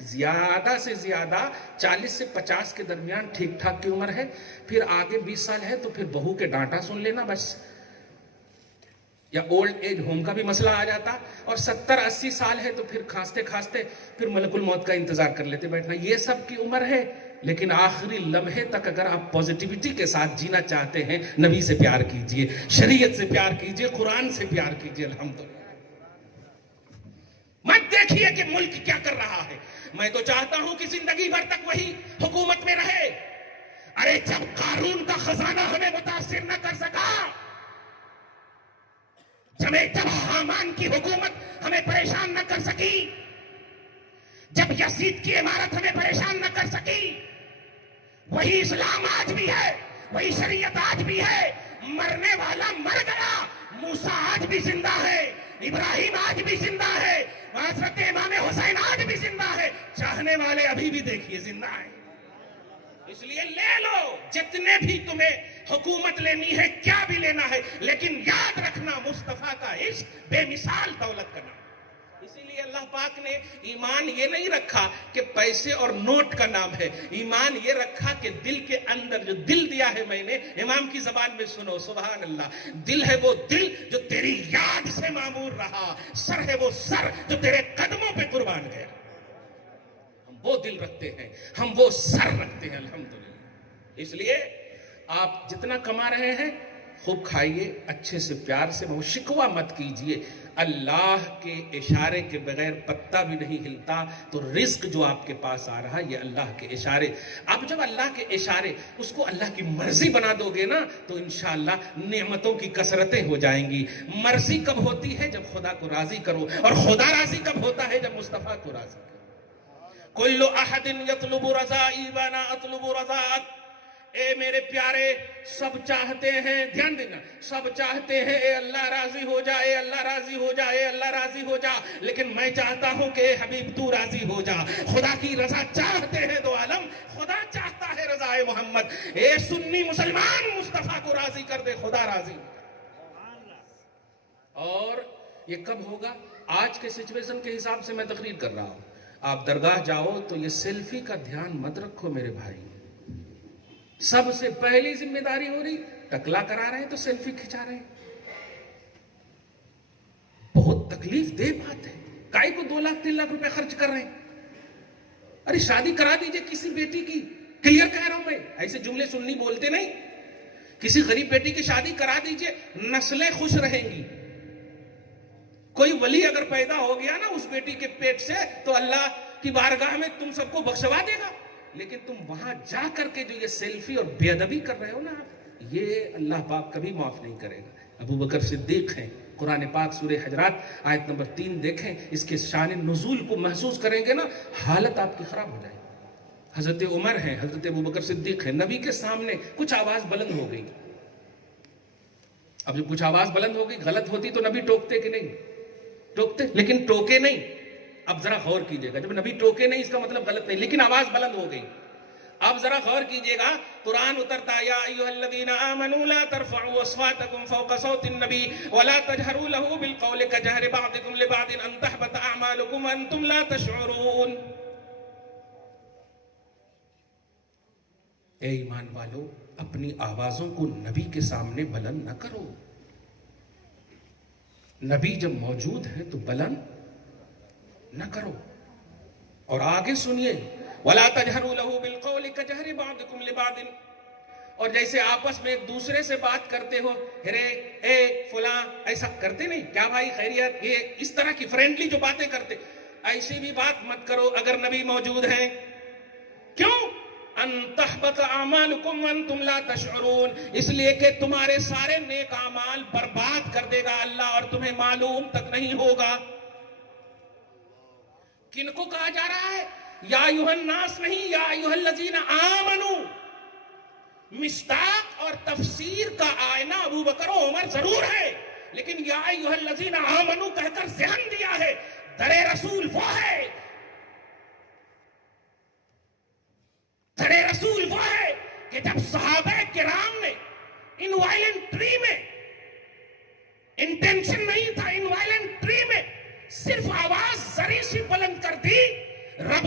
زیادہ سے زیادہ 40 سے 50 کے درمیان ٹھیک ٹھاک کی عمر ہے. پھر آگے 20 سال ہے تو پھر بہو کے ڈانٹا سن لینا بس, یا اولڈ ایج ہوم کا بھی مسئلہ آ جاتا. اور 70-80 سال ہے تو پھر کھانستے کھانستے پھر ملک الموت کا انتظار کر لیتے بیٹھنا. یہ سب کی عمر ہے, لیکن آخری لمحے تک اگر آپ پوزیٹیوٹی کے ساتھ جینا چاہتے ہیں, نبی سے پیار کیجئے, شریعت سے پیار کیجئے, قرآن سے پیار کیجئے. الحمدللہ. مت دیکھیے کہ ملک کیا کر رہا ہے. میں تو چاہتا ہوں کہ زندگی بھر تک وہی حکومت میں رہے. ارے جب قارون کا خزانہ ہمیں متاثر نہ کر سکا, جب حامان کی حکومت ہمیں پریشان نہ کر سکی, جب یزید کی عمارت ہمیں پریشان نہ کر سکی, وہی اسلام آج بھی ہے, وہی شریعت آج بھی ہے. مرنے والا مر گیا, موسیٰ آج بھی زندہ ہے, ابراہیم آج بھی زندہ ہے, حضرت امام حسین آج بھی زندہ ہے. چاہنے والے ابھی بھی دیکھیے زندہ ہیں. اس لیے لے لو جتنے بھی تمہیں حکومت لینی ہے, کیا بھی لینا ہے, لیکن یاد رکھنا مصطفیٰ کا عشق بے مثال دولت کا نام. اسی لیے اللہ پاک نے ایمان یہ نہیں رکھا کہ پیسے اور نوٹ کا نام ہے. ایمان یہ رکھا کہ دل کے اندر جو دل دیا ہے میں نے, امام کی زبان میں سنو سبحان اللہ, دل ہے وہ دل جو تیری یاد سے معمور رہا, سر ہے وہ سر جو تیرے قدموں پہ قربان گیا. ہم وہ دل رکھتے ہیں, ہم وہ سر رکھتے ہیں. الحمدللہ. اس لیے آپ جتنا کما رہے ہیں خوب کھائیے, اچھے سے پیار سے, وہ شکوہ مت کیجئے. اللہ کے اشارے کے بغیر پتا بھی نہیں ہلتا. تو رزق جو آپ کے پاس آ رہا یہ اللہ کے اشارے. اب جب اللہ کے اشارے اس کو اللہ کی مرضی بنا دو گے نا, تو انشاءاللہ نعمتوں کی کثرتیں ہو جائیں گی. مرضی کب ہوتی ہے؟ جب خدا کو راضی کرو. اور خدا راضی کب ہوتا ہے؟ جب مصطفیٰ کو راضی کرو. کل احد یطلب رضائی وانا اطلب رضاک. اے میرے پیارے, سب چاہتے ہیں, دھیان دینا, سب چاہتے ہیں اے اللہ راضی ہو جا, اے اللہ راضی ہو جا, اے اللہ راضی ہو جا. لیکن میں چاہتا ہوں کہ اے حبیب تو راضی ہو جا. خدا کی رضا چاہتے ہیں دو عالم, خدا چاہتا ہے رضا محمد. اے سنی مسلمان, مصطفیٰ کو راضی کر دے, خدا راضی. اور یہ کب ہوگا؟ آج کے سچویشن کے حساب سے میں تقریر کر رہا ہوں. آپ درگاہ جاؤ تو یہ سیلفی کا دھیان مت رکھو میرے بھائی. سب سے پہلی ذمہ داری ہو رہی, ٹکلا کرا رہے ہیں تو سیلفی کھچا رہے ہیں. بہت تکلیف دہ بات ہے. کائی کو 2 لاکھ 3 لاکھ روپے خرچ کر رہے ہیں. ارے شادی کرا دیجئے کسی بیٹی کی. کلیئر کہہ رہا ہوں میں, ایسے جملے سننی بولتے نہیں. کسی غریب بیٹی کی شادی کرا دیجئے, نسلیں خوش رہیں گی. کوئی ولی اگر پیدا ہو گیا نا اس بیٹی کے پیٹ سے, تو اللہ کی بارگاہ میں تم سب کو بخشوا دے گا. لیکن تم وہاں جا کر کے جو یہ سیلفی اور بے ادبی کر رہے ہو نا, یہ اللہ پاک کبھی معاف نہیں کرے گا. ابو بکر صدیق ہیں, قرآن پاک سورہ حجرات آیت نمبر 3 دیکھیں, اس کے شان نزول کو محسوس کریں گے نا, حالت آپ کی خراب ہو جائے گی. حضرت عمر ہیں, حضرت ابو بکر صدیق ہیں, نبی کے سامنے کچھ آواز بلند ہو گئی. اب جب کچھ آواز بلند ہو گئی, غلط ہوتی تو نبی ٹوکتے کہ نہیں؟ ٹوکتے, لیکن ٹوکے نہیں. اب ذرا غور کیجئے گا, جب نبی ٹوکے نہیں اس کا مطلب غلط نہیں, لیکن آواز بلند ہو گئی. اب ذرا غور کیجئے گا, قرآن اترتا, یا ایھا الذین آمنوا لا ترفعوا اصواتکم فوق صوت النبی ولا تجہروا لہ بالقول کجہر بعضکم لبعض ان تحبط اعمالکم وانتم لا تشعرون. اے ایمان والو, اپنی آوازوں کو نبی کے سامنے بلند نہ کرو. نبی جب موجود ہے تو بلند نہ کرو. اور آگے سنیے, وَلَا تَجْهَرُوا لَهُ بِالْقَوْلِ كَجَهْرِ بَعْضِكُمْ لِبَعْضٍ. اور جیسے آپس میں ایک دوسرے سے بات کرتے ہو, ارے اے فلاں, ایسا کرتے نہیں کیا بھائی خیریت, یہ اس طرح کی فرینڈلی جو باتیں کرتے, ایسی بھی بات مت کرو اگر نبی موجود ہیں. کیوں؟ ان تحبط اعمالکم وانتم لا تشعرون. اس لیے کہ تمہارے سارے نیک اعمال برباد کر دے گا اللہ, اور تمہیں معلوم تک نہیں ہوگا. کن کو کہا جا رہا ہے؟ یا ایھا الناس نہیں, یا ایھا الذین آمنوا. مصداق اور تفسیر کا آئینہ ابو بکر و عمر ضرور ہے, لیکن یا ایھا الذین آمنوا کہہ کر ذہن دیا ہے. در رسول وہ ہے, در رسول وہ ہے کہ جب صحابہ کرام نے ان وائلنٹ ٹری میں, انٹینشن نہیں تھا, ان وائلنٹ ٹری میں صرف آواز ذری سی بلند کر دی, رب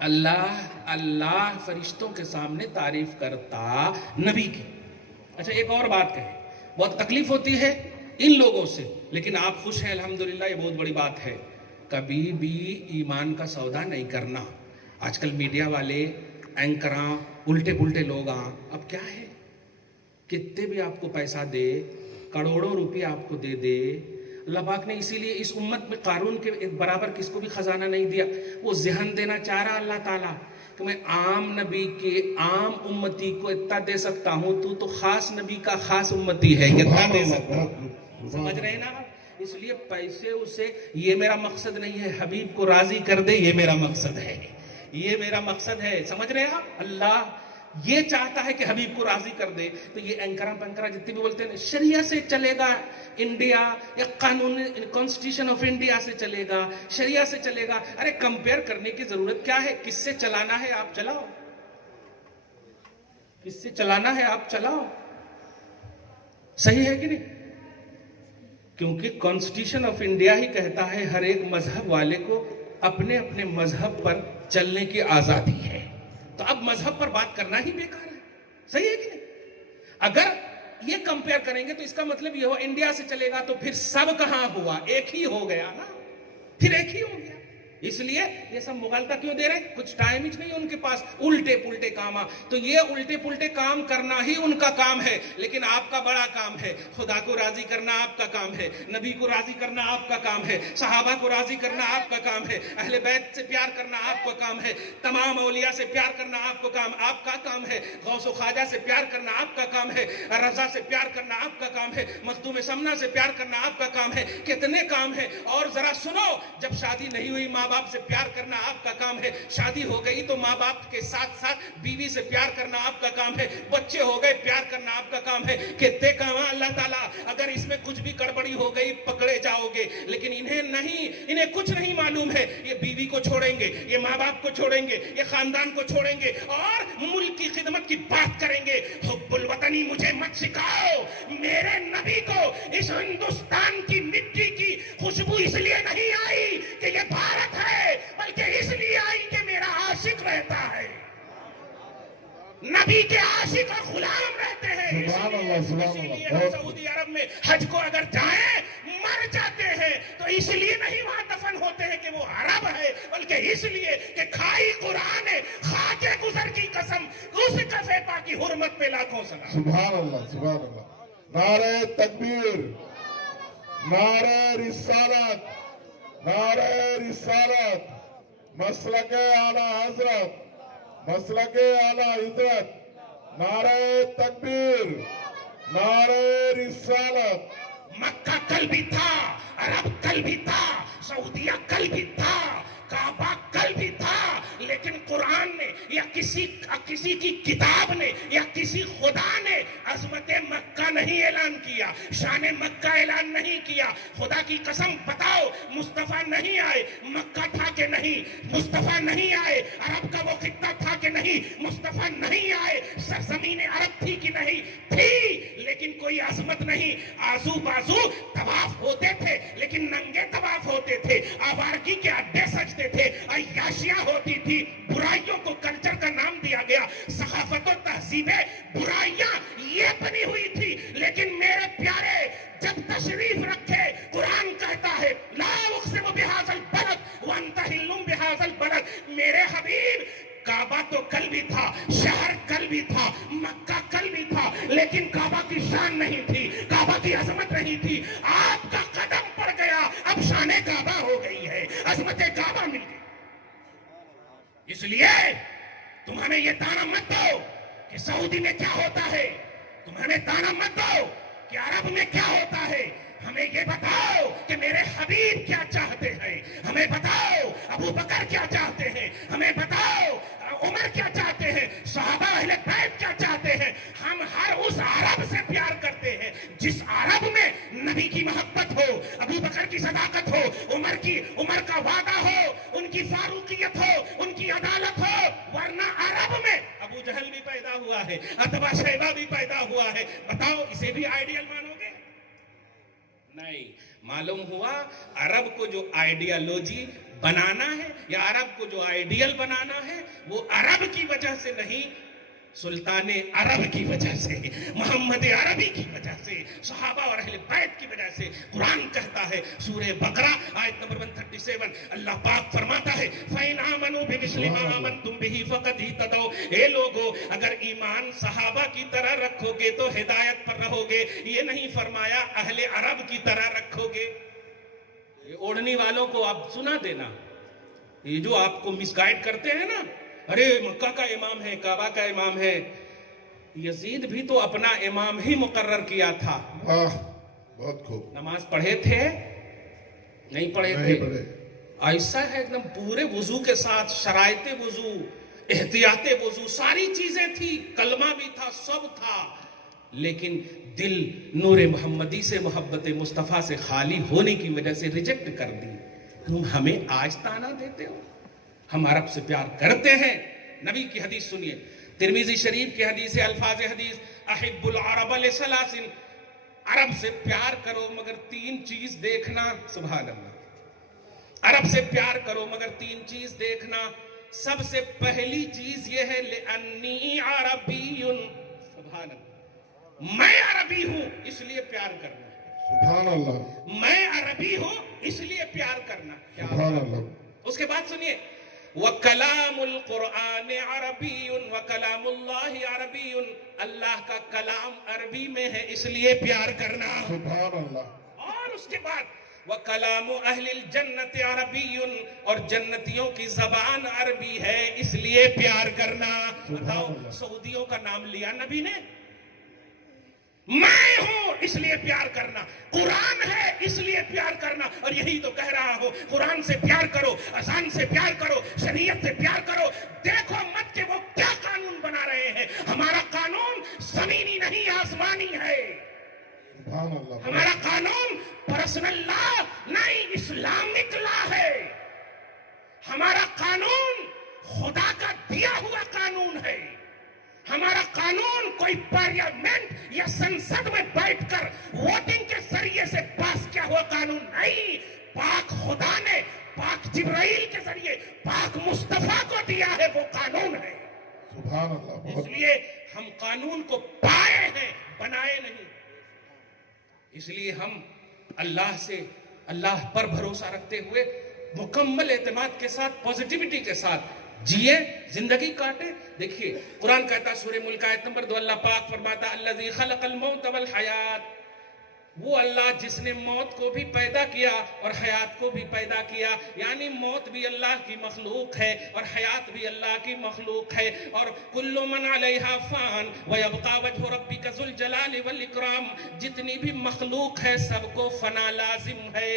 اللہ فرشتوں کے سامنے تعریف کرتا نبی کی. اچھا ایک اور بات کہیں, بہت تکلیف ہوتی ہے ان لوگوں سے, لیکن آپ خوش ہیں الحمدللہ, یہ بہت بڑی بات ہے. کبھی بھی ایمان کا سودا نہیں کرنا. آج کل میڈیا والے اینکراں الٹے پلٹے لوگ اب کیا ہے, کتنے بھی آپ کو پیسہ دے, کروڑوں روپیہ آپ کو دے دے, اللہ پاک نے اسی لیے اس امت میں قارون کے ایک برابر کس کو بھی خزانہ نہیں دیا. وہ ذہن دینا چاہ رہا اللہ تعالیٰ کہ میں عام نبی کے عام امتی کو اتنا دے سکتا ہوں, تو خاص نبی کا خاص امتی ہے, اتنا دے سکتا ہوں. سمجھ رہے ہیں نا آپ؟ اس لیے پیسے اسے, یہ میرا مقصد نہیں ہے, حبیب کو راضی کر دے, یہ میرا مقصد ہے, یہ میرا مقصد ہے. سمجھ رہے ہیں آپ؟ اللہ یہ چاہتا ہے کہ حبیب کو راضی کر دے. تو یہ اینکرا پینکرا جتنے بھی بولتے ہیں شریعہ سے چلے گا انڈیا, یا قانون کانسٹیٹیوشن آف انڈیا سے چلے گا, شریعہ سے چلے گا. ارے کمپیئر کرنے کی ضرورت کیا ہے؟ کس سے چلانا ہے آپ چلاؤ, کس سے چلانا ہے آپ چلاؤ. صحیح ہے کہ نہیں؟ کیونکہ کانسٹیٹیوشن آف انڈیا ہی کہتا ہے ہر ایک مذہب والے کو اپنے اپنے مذہب پر چلنے کی آزادی ہے. تو اب مذہب پر بات کرنا ہی بیکار ہے. صحیح ہے کہ نہیں؟ اگر یہ کمپیئر کریں گے تو اس کا مطلب یہ ہو انڈیا سے چلے گا تو پھر سب کہاں ہوا, ایک ہی ہو گیا نا, پھر ایک ہی ہو گیا. اس لیے یہ سب مغالطہ کیوں دے رہے ہیں؟ کچھ ٹائم ہی نہیں ان کے پاس, الٹے پلٹے کام. تو یہ الٹے پلٹے کام کرنا ہی ان کا کام ہے, لیکن آپ کا بڑا کام ہے. خدا کو راضی کرنا آپ کا کام ہے, نبی کو راضی کرنا آپ کا کام ہے, صحابہ کو راضی کرنا آپ کا کام ہے, اہل بیت سے پیار کرنا آپ کا کام ہے, تمام اولیاء سے پیار کرنا آپ کا کام ہے, غوث و خواجہ سے پیار کرنا آپ کا کام ہے, رضا سے پیار کرنا آپ کا کام ہے, مخدوم سمنا سے پیار کرنا آپ کا کام ہے. کتنے کام ہے. اور ذرا سنو, جب شادی نہیں ہوئی ماں باپ سے پیار کرنا آپ کا کام ہے, شادی ہو گئی تو ماں باپ کے ساتھ ساتھ بیوی سے پیار کرنا آپ کا کام ہے, بچے ہو گئے پیار کرنا آپ کا کام ہے. کتنے کام ہے اللہ تعالیٰ. اگر اس میں کچھ بھی گڑبڑی ہو گئی پکڑے جاؤ گے, لیکن انہیں کچھ نہیں معلوم ہے. یہ بیوی کو چھوڑیں گے, یہ ماں باپ کو چھوڑیں گے, یہ خاندان کو چھوڑیں گے, اور ملک کی خدمت کی بات کریں گے. حب الوطنی مجھے مت سکھاؤ. میرے نبی کو اس ہندوستان کی مٹی کی خوشبو اس لیے نہیں آئی کہ یہ بھارت ہے, بلکہ اس لیے آئی کہ میرا عاشق رہتا ہے. نبی کے عاشق اور غلام رہتے ہیں. اسی لیے ہم سعودی عرب میں حج کو اگر جائیں مر جاتے ہیں تو اس لیے نہیں وہاں دفن ہوتے ہیں کہ وہ عرب ہے, بلکہ اس لیے کہ کھائی قرآن ہے, خاکے گزر کی قسم, اس کفے پاک کی حرمت پہ لاکھوں سلام. سبحان اللہ, سبحان اللہ. نعرہ تکبیر, نعرہ رسالت, نعرہ رسالت. مسلک اعلی حضرت, مسلک اعلی حضرت. نعرہ تکبیر, نعرہ رسالت. مکہ کل بھی تھا, عرب کل بھی تھا, سعودیہ کل بھی تھا, کعبہ کل بھی تھا, لیکن قرآن نے یا کسی کی کتاب نے یا کسی خدا نے عظمت مکہ نہیں اعلان کیا, شان مکہ اعلان نہیں کیا. خدا کی قسم بتاؤ, مصطفیٰ نہیں آئے, مکہ تھا کہ نہیں؟ مصطفیٰ نہیں آئے, عرب کا وہ خطہ تھا کہ نہیں؟ مصطفیٰ نہیں آئے, سرزمین عرب تھی کہ نہیں؟ تھی, لیکن کوئی عظمت نہیں. آزو بازو طواف ہوتے تھے, لیکن ننگے طواف ہوتے تھے, آوارگی کے اڈے سجتے تھے, عیاشیاں ہوتی تھی, برائیوں کو کلچر کا نام دیا گیا. ثقافت و تہذیبیں برائیاں یہ بنی ہوئی تھی, لیکن میرے پیارے جب تشریف رکھے, قرآن کہتا ہے لا اقسم بہذا البلد وانت حل بہذا البلد. میرے حبیب کعبہ تو کل بھی تھا, شہر کل بھی تھا, مکہ کل بھی تھا, لیکن کعبہ کی شان نہیں تھی, کعبہ کی عظمت نہیں تھی. آپ کا قدم پڑ گیا, اب شان کعبہ ہو گئی ہے, عظمت کعبہ مل گئی. اس لیے تم ہمیں یہ تانا مت دو کہ سعودی میں کیا ہوتا ہے, تم ہمیں تانا مت دو کہ عرب میں کیا ہوتا ہے. ہمیں یہ بتاؤ کہ میرے حبیب کیا چاہتے ہیں, ہمیں بتاؤ ابو بکر کیا چاہتے ہیں, ہمیں بتاؤ عمر کیا چاہتے ہیں, صحابہ اہل بیت کیا چاہتے ہیں. ہم ہر اس عرب سے پیار کرتے ہیں جس عرب میں نبی کی محبت ہو, ابو بکر کی صداقت ہو, عمر کا وعدہ ہو, ان کی فاروقیت ہو, ان کی عدالت ہو. ورنہ عرب میں ابو جہل بھی پیدا ہوا ہے, عتبہ شیبہ بھی پیدا ہوا ہے. بتاؤ اسے بھی آئیڈیل مانو گے؟ نہیں. معلوم ہوا عرب کو جو آئیڈیالوجی بنانا ہے یا عرب کو جو آئیڈیل بنانا ہے وہ عرب کی وجہ سے نہیں، سلطان عرب کی وجہ سے، محمد عربی کی وجہ سے، صحابہ اور اہل بیت کی وجہ سے۔ قرآن کہتا ہے سورہ بقرہ آیت نمبر 137، اللہ پاک فرماتا ہے فَإِنْ آمَنُوا بِمِثْلِ مَا آمَنْتُمْ بِهِ فَقَدْ اهْتَدَوْا۔ اے لوگو اگر ایمان صحابہ کی طرح رکھو گے تو ہدایت پر رہو گے، یہ نہیں فرمایا اہل عرب کی طرح رکھو گے۔ یہ اوڑھنی والوں کو آپ سنا دینا، یہ جو آپ کو مس گائیڈ کرتے ہیں نا، ارے مکہ کا امام ہے، کعبہ کا امام ہے، یزید بھی تو اپنا امام ہی مقرر کیا تھا۔ واہ، بہت خوب۔ نماز پڑھے تھے نہیں پڑھے تھے؟ ایسا ہے ایک دم پورے وضو کے ساتھ، شرائط وضو، احتیاط وضو، ساری چیزیں تھی، کلمہ بھی تھا، سب تھا، لیکن دل نور محمدی سے، محبت مصطفیٰ سے خالی ہونے کی وجہ سے ریجیکٹ کر دی۔ تم ہمیں آج تانا دیتے ہو؟ ہم عرب سے پیار کرتے ہیں۔ نبی کی حدیث سنیے، ترمذی شریف کی حدیث ہے، الفاظ حدیث احب العرب لثلاث، عرب سے پیار کرو مگر 3 چیز دیکھنا۔ سبحان اللہ، عرب سے پیار کرو مگر 3 چیز دیکھنا۔ سب سے پہلی چیز یہ ہے لأنی عربی، سبحان اللہ، میں عربی ہوں اس لیے پیار کرنا۔ سبحان اللہ، میں عربی ہوں اس لیے پیار کرنا۔ سبحان اللہ۔ اس کے بعد سنیے، وَكَلَامُ الْقُرْآنِ عَرَبِيٌّ وَكَلَامُ اللَّهِ عَرَبِيٌّ، اللہ کا کلام عربی میں ہے اس لیے پیار کرنا۔ سبحان اللہ۔ اور اس کے بعد وَكَلَامُ أَهْلِ الْجَنَّةِ عَرَبِيٌّ، اور جنتیوں کی زبان عربی ہے اس لیے پیار کرنا۔ بتاؤ، سعودیوں کا نام لیا نبی نے، میں ہوں اس لیے پیار کرنا، قرآن ہے اس لیے پیار کرنا، اور یہی تو کہہ رہا ہو، قرآن سے پیار کرو، اذان سے پیار کرو، شریعت سے پیار کرو۔ دیکھو مت کہ وہ کیا قانون بنا رہے ہیں، ہمارا قانون زمینی نہیں آسمانی ہے، سبحان اللہ۔ ہمارا قانون پرسنل لا نہیں، اسلامک لا ہے، ہمارا قانون خدا کا دیا ہوا قانون ہے۔ ہمارا قانون کوئی پارلیمنٹ یا سنسد میں بیٹھ کر ووٹنگ کے ذریعے سے پاس کیا ہوا قانون نہیں، پاک خدا نے پاک جبرائیل کے ذریعے پاک مصطفیٰ کو دیا ہے، وہ قانون ہے۔ سبحان اللہ۔ اس لیے ہم قانون کو پائے ہیں، بنائے نہیں۔ اس لیے ہم اللہ سے، اللہ پر بھروسہ رکھتے ہوئے مکمل اعتماد کے ساتھ، پوزیٹیوٹی کے ساتھ جیے، زندگی کاٹے۔ دیکھیے قرآن کہتا سورہ ملک آیت نمبر 2، اللہ پاک فرماتا الذی خلق الموت والحیات، وہ اللہ جس نے موت کو بھی پیدا کیا اور حیات کو بھی پیدا کیا، یعنی موت بھی اللہ کی مخلوق ہے اور حیات بھی اللہ کی مخلوق ہے، اور کل من علیہا فان ویبقى وجہ ربک ذو الجلال والاکرام، جتنی بھی مخلوق ہے سب کو فنا لازم ہے۔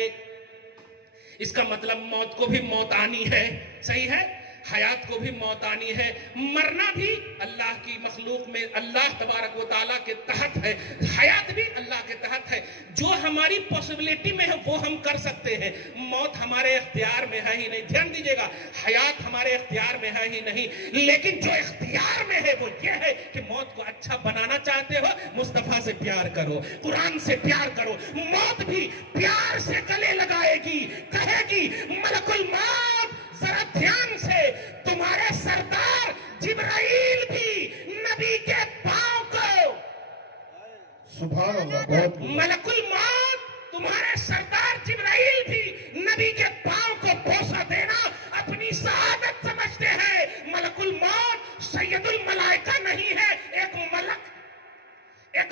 اس کا مطلب موت کو بھی موت آنی ہے، صحیح ہے، حیات کو بھی موت آنی ہے، مرنا بھی اللہ کی مخلوق میں اللہ تبارک و تعالیٰ کے تحت ہے، حیات بھی اللہ کے تحت ہے۔ جو ہماری پاسبلٹی میں ہے وہ ہم کر سکتے ہیں، موت ہمارے اختیار میں ہے ہی نہیں، دھیان دیجئے گا، حیات ہمارے اختیار میں ہے ہی نہیں، لیکن جو اختیار میں ہے وہ یہ ہے کہ موت کو اچھا بنانا چاہتے ہو، مصطفیٰ سے پیار کرو، قرآن سے پیار کرو، موت بھی پیار سے گلے لگائے گی، کہے گی ملک الموت ذرا دھیان سے، تمہارے سردار جبرائیل بھی نبی کے پاؤں کو، سبحان اللہ، بہت ملک الموت تمہارے سردار جبرائیل بھی نبی کے پاؤں کو بوسہ دینا اپنی سعادت سمجھتے ہیں۔ ملک الموت سید الملائکہ نہیں ہے، ایک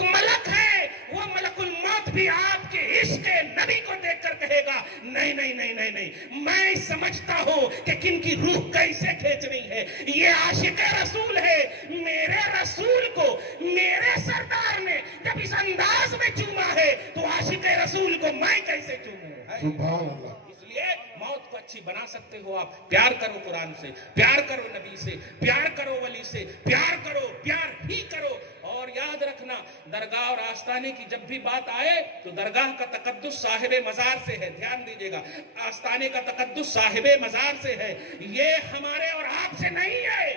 ملک ہے، وہ ملک الموت بھی آپ کے عشق نبی کو دیکھ کر کہے گا نہیں نہیں نہیں نہیں نہیں، میں سمجھتا ہوں کہ کن کی روح کیسے کھینچنی ہے، یہ عاشق رسول ہے، میرے رسول کو میرے سردار نے جب اس انداز میں چوما ہے تو عاشق رسول کو میں کیسے چوموں۔ سبحان اللہ۔ اس لیے موت کو اچھی بنا سکتے ہو آپ، پیار کرو قرآن سے، پیار کرو نبی سے، پیار کرو ولی سے، پیار کرو، پیار ہی کرو۔ اور یاد رکھنا، درگاہ اور آستانے کی جب بھی بات آئے تو درگاہ کا تقدس صاحب مزار سے ہے، دھیان دیجئے گا، آستانے کا تقدس صاحب مزار سے ہے، یہ ہمارے اور آپ سے نہیں ہے۔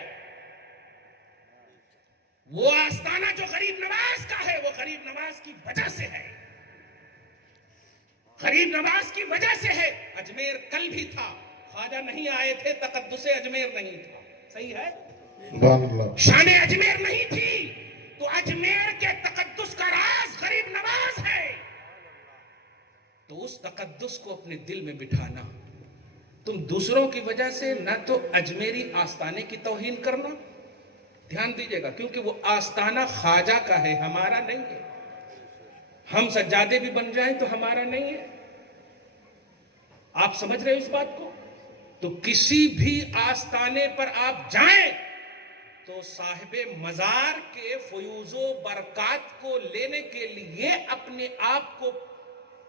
وہ آستانہ جو غریب نواز کا ہے وہ غریب نواز کی وجہ سے ہے، غریب نواز کی وجہ سے ہے۔ اجمیر کل بھی تھا، خواجہ نہیں آئے تھے، تقدس اجمیر نہیں تھا. صحیح ہے؟ سبحان اللہ. شان اجمیر نہیں تھی، تو اجمیر کے تقدس کا راز غریب نواز ہے. تو اس تقدس کو اپنے دل میں بٹھانا. تم دوسروں کی وجہ سے نہ تو اجمیری آستانے کی توہین کرنا، دھیان دیجئے گا، کیونکہ وہ آستانہ خواجہ کا ہے، ہمارا نہیں ہے. ہم سجادے بھی بن جائیں تو ہمارا نہیں ہے. آپ سمجھ رہے ہیں اس بات کو؟ تو کسی بھی آستانے پر آپ جائیں تو صاحب مزار کے فیوز و برکات کو لینے کے لیے اپنے آپ کو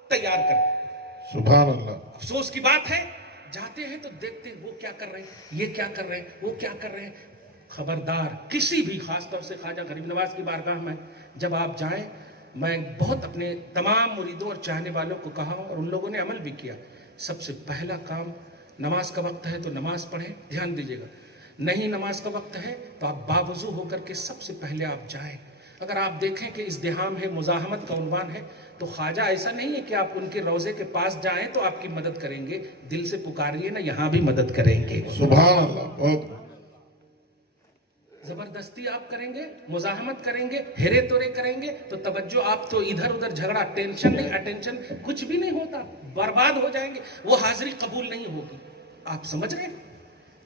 تیار کریں. سبحان اللہ. افسوس کی بات ہے، جاتے ہیں تو دیکھتے ہیں وہ کیا کر رہے ہیں، یہ کیا کر رہے ہیں، وہ کیا کر رہے ہیں. خبردار، کسی بھی، خاص طور سے خواجہ غریب نواز کی بارگاہ میں جب آپ جائیں، میں بہت اپنے تمام مریدوں اور چاہنے والوں کو کہا اور ان لوگوں نے عمل بھی کیا، سب سے پہلا کام، نماز کا وقت ہے تو نماز پڑھیں. دھیان دیجئے گا، نہیں نماز کا وقت ہے تو آپ باوضو ہو کر کے سب سے پہلے آپ جائیں. اگر آپ دیکھیں کہ ازدحام ہے، مزاحمت کا عنوان ہے، تو خواجہ ایسا نہیں ہے کہ آپ ان کے روضے کے پاس جائیں تو آپ کی مدد کریں گے. دل سے پکاریے نا، یہاں بھی مدد کریں گے. سبحان اللہ. بہت زبردستی آپ کریں گے، مزاحمت کریں گے، ہرے تورے کریں گے تو توجہ آپ تو ادھر ادھر، جھگڑا، ٹینشن نہیں، اٹینشن کچھ بھی نہیں ہوتا، برباد ہو جائیں گے، وہ حاضری قبول نہیں ہوگی. آپ سمجھ رہے ہیں؟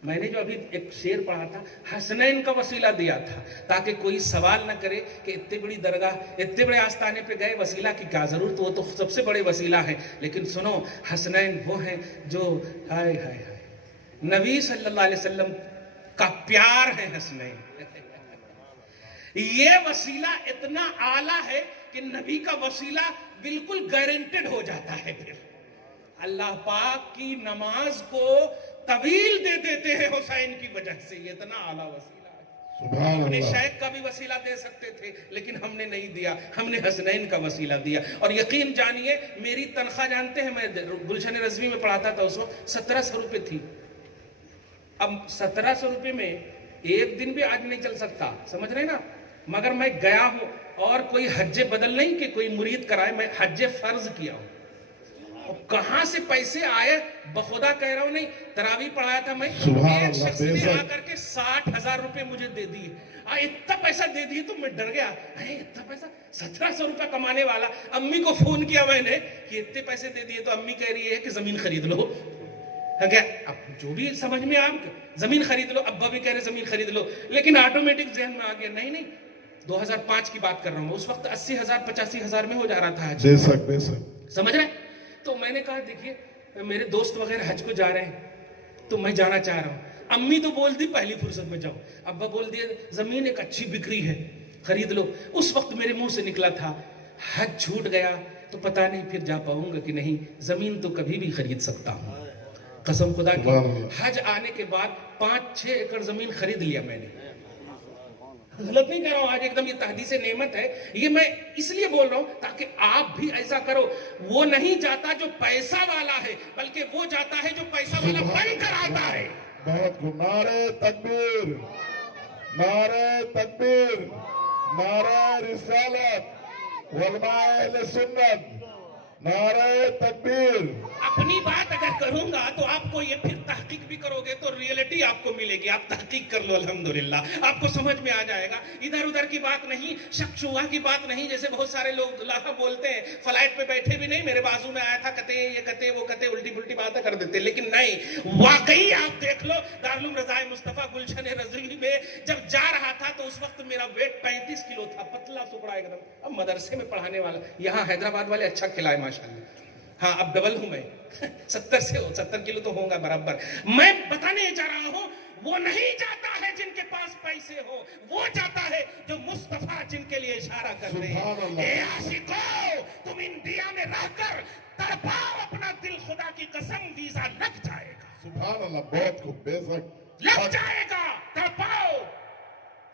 میں نے جو ابھی ایک شعر پڑھا تھا، حسنین کا وسیلہ دیا تھا تاکہ کوئی سوال نہ کرے کہ اتنے بڑی درگاہ، اتنے بڑے آستانے پہ گئے، وسیلہ کی کیا ضرورت، وہ تو سب سے بڑے وسیلہ ہیں. لیکن سنو، حسنین وہ ہیں جو ہائے ہائے ہائے نبی صلی اللہ علیہ وسلم کا پیار ہے. حسنین یہ وسیلہ اتنا اعلیٰ ہے کہ نبی کا وسیلہ بالکل گارنٹڈ ہو جاتا ہے. پھر اللہ پاک کی نماز کو طویل دے دیتے ہیں حسین کی وجہ سے. یہ اتنا اعلیٰ وسیلہ ہے. سبحان اپنے اللہ. شیخ کا بھی وسیلہ دے سکتے تھے لیکن ہم نے نہیں دیا، ہم نے حسنین کا وسیلہ دیا. اور یقین جانیے، میری تنخواہ جانتے ہیں، میں گلشن رضوی میں پڑھاتا تھا اس وقت 1700 روپے تھی. اب 1700 روپے میں ایک دن بھی آج نہیں چل سکتا، سمجھ رہے نا. مگر میں گیا ہوں، اور کوئی حج بدل نہیں کہ کوئی مرید کرائے، میں حج فرض کیا ہوں. اور کہاں سے پیسے آئے بخدا کہہ رہا ہوں، نہیں تراویح پڑھایا تھا میں، سبحان ایک اللہ. شخص نے آ کر کے 60,000 روپے مجھے دے دیے. اتنا پیسہ دے دیے تو میں ڈر گیا، اتنا پیسہ، 1700 روپے کمانے والا. امی کو فون کیا میں نے کہ اتنے پیسے دے دیے، تو امی کہہ رہی ہے کہ زمین خرید لو. اب جو بھی سمجھ میں آپ زمین خرید لو، ابا بھی کہہ رہے زمین خرید لو، لیکن آٹومیٹک ذہن میں آ گیا نہیں 2005 کی بات کر رہا ہوں، اس وقت 80,000 85,000 میں ہو جا رہا تھا حج. بے شک بے شک. سمجھ رہے؟ تو میں نے کہا دیکھیے میرے دوست وغیرہ حج کو جا رہے ہیں تو میں جانا چاہ رہا ہوں. امی تو بول دی پہلی فرصت میں جاؤ، ابا بول دیا زمین ایک اچھی بکری ہے خرید لو. اس وقت میرے منہ سے نکلا تھا حج چھوٹ گیا تو پتہ نہیں پھر جا پاؤں گا کہ نہیں، زمین تو کبھی بھی خرید سکتا ہوں قسم خدا کی. حج آنے کے بعد 5-6 ایکڑ زمین خرید لیا میں نے. غلط نہیں کہہ رہا ہوں، آج ایک دم یہ تحدیث نعمت ہے. یہ میں اس لیے بول رہا ہوں تاکہ آپ بھی ایسا کرو. وہ نہیں جاتا جو پیسہ والا ہے، بلکہ وہ جاتا ہے جو پیسہ والا بن کر آتا ہے. بہت خوب. نعرہ تکبیر، نعرہ تکبیر، نعرہ رسالت، علماء اہل سنت، نعرہ تکبیر. اپنی بات اگر کروں گا تو آپ کو یہ پھر تحقیق بھی کرو گے تو ریئلٹی آپ کو ملے گی. آپ تحقیق کر لو، الحمدللہ آپ کو سمجھ میں آ جائے گا. ادھر ادھر کی بات نہیں، شک شبہ کی بات نہیں. جیسے بہت سارے لوگ بولتے ہیں، فلائٹ پہ بیٹھے بھی نہیں، میرے بازو میں آیا تھا، کہتے یہ کہتے وہ کہتے، الٹی پلٹی باتیں کر دیتے. لیکن نہیں، واقعی آپ دیکھ لو دارالعلوم رضائے مصطفیٰ گلشن رضوی میں جب جا رہا تھا تو اس وقت میرا ویٹ 35 کلو تھا، پتلا سکڑا ایک دم. اب مدرسے میں پڑھانے والا، یہاں حیدرآباد والے اچھا کھلائے ماشاءاللہ. ہاں اب ڈبل ہوں میں 70 کلو تو ہوں گا برابر. میں بتانے جا رہا ہوں، وہ نہیں جاتا ہے جن کے پاس پیسے ہو، وہ جاتا ہے جو مصطفیٰ جن کے لیے اشارہ کر رہے ہیں. اے عاشقو، تم انڈیا میں رہ کر تڑپاؤ اپنا دل، خدا کی قسم ویزا لگ جائے گا. سبحان اللہ. بہت خوب. بے شک لگ جائے گا. تڑپاؤ،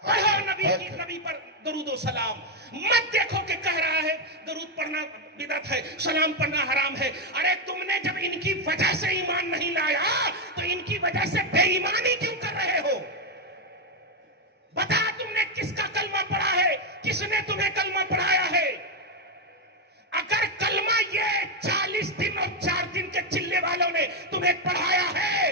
پڑھو نبی پر درود و سلام. مت دیکھو کہ کہہ رہا ہے درود پڑھنا بدعت ہے، سلام پڑھنا حرام ہے. ارے تم نے جب ان کی وجہ سے ایمان نہیں لایا تو ان کی وجہ سے بے ایمانی کیوں کر رہے ہو؟ بتا تم نے کس کا کلمہ پڑھا ہے، کس نے تمہیں کلمہ پڑھایا ہے؟ اگر کلمہ یہ 40 دن اور 4 دن کے چلے والوں نے تمہیں پڑھایا ہے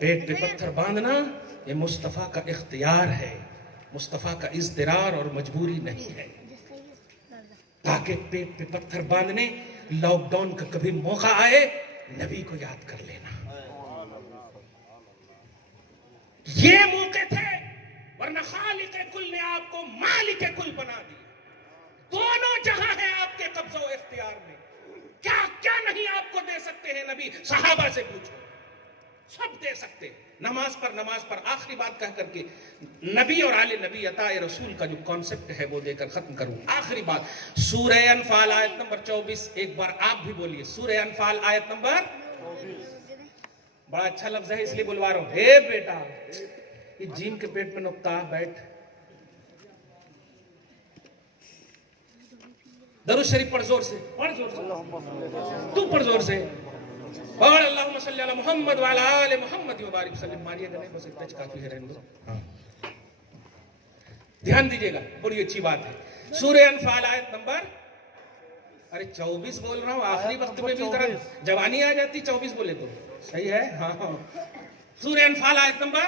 پیٹ پہ پتھر باندھنا یہ مصطفیٰ کا اختیار ہے، مصطفیٰ کا اضطرار اور مجبوری نہیں ہے، تاکہ پیٹ پہ پتھر باندھنے لاک ڈاؤن کا کبھی موقع آئے نبی کو یاد کر لینا۔ یہ موقع تھے، ورنہ خالق کل نے آپ کو مالک کل بنا دیا۔ دونوں جہاں ہیں آپ کے قبضہ و اختیار میں، کیا کیا نہیں آپ کو دے سکتے ہیں نبی؟ صحابہ سے پوچھو، سب دے سکتے ہیں۔ نماز پر آخری بات کہہ کر کے نبی اور آل نبی عطا رسول کا جو کانسیپٹ ہے وہ دے کر ختم کروں۔ آخری بات، سورہ انفال آیت نمبر 24، ایک بار آپ بھی بولیے، سورہ انفال آیت نمبر 24۔ بڑا اچھا لفظ ہے اس لیے بلوا رہا ہوں۔ اے بیٹا، یہ جیم کے پیٹ میں نقطہ، بیٹھ۔ درود شریف پڑھ زور سے، پڑھ زور سے، تو پڑھ زور سے، پڑھ اللہم صلی علی محمد وعلی آل محمد وبارک وسلم۔ ماریے گا نہیں، بس اتنا کافی ہے، رہنے دو۔ ہاں دھیان دیجئے گا، بڑی اچھی بات ہے۔ سورہ انفال آیت نمبر 24 بول رہا ہوں، آخری وقت میں بھی ذرا جوانی آ جاتی، 24 بولے تو صحیح ہے۔ ہاں ہاں، سورہ انفال آیت نمبر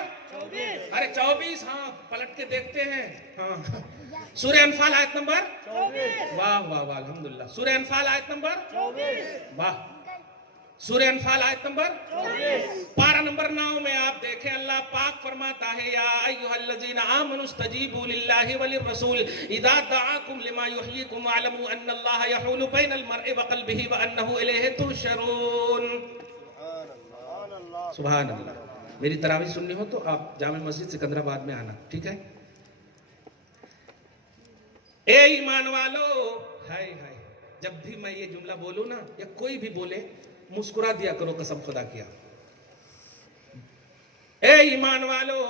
24، ہاں پلٹ کے دیکھتے ہیں۔ ہاں سورہ انفال آیت نمبر 24، واہ واہ واہ الحمدللہ۔ سورہ انفال آیت نمبر 24، واہ۔ سورہ انفال آیت نمبر 24، پارہ نمبر 9 میں آپ دیکھیں اللہ پاک فرماتا ہے، یا ایھا الذین آمنوا استجیبوا للہ وللرسول اذا دعاکم لما یحییکم واعلموا ان اللہ یحول بین المرء وقلبہ وانہ الیہ تحشرون۔ سبحان اللہ۔ میری تراویح سننی ہو تو آپ جامع مسجد سکندرآباد میں آنا، ٹھیک ہے؟ اے ایمان والو، ہائے ہائے، جب بھی میں یہ جملہ بولوں نا یا کوئی بھی بولے مسکرا دیا کرو، قسم خدا کیا۔ اے ایمان والو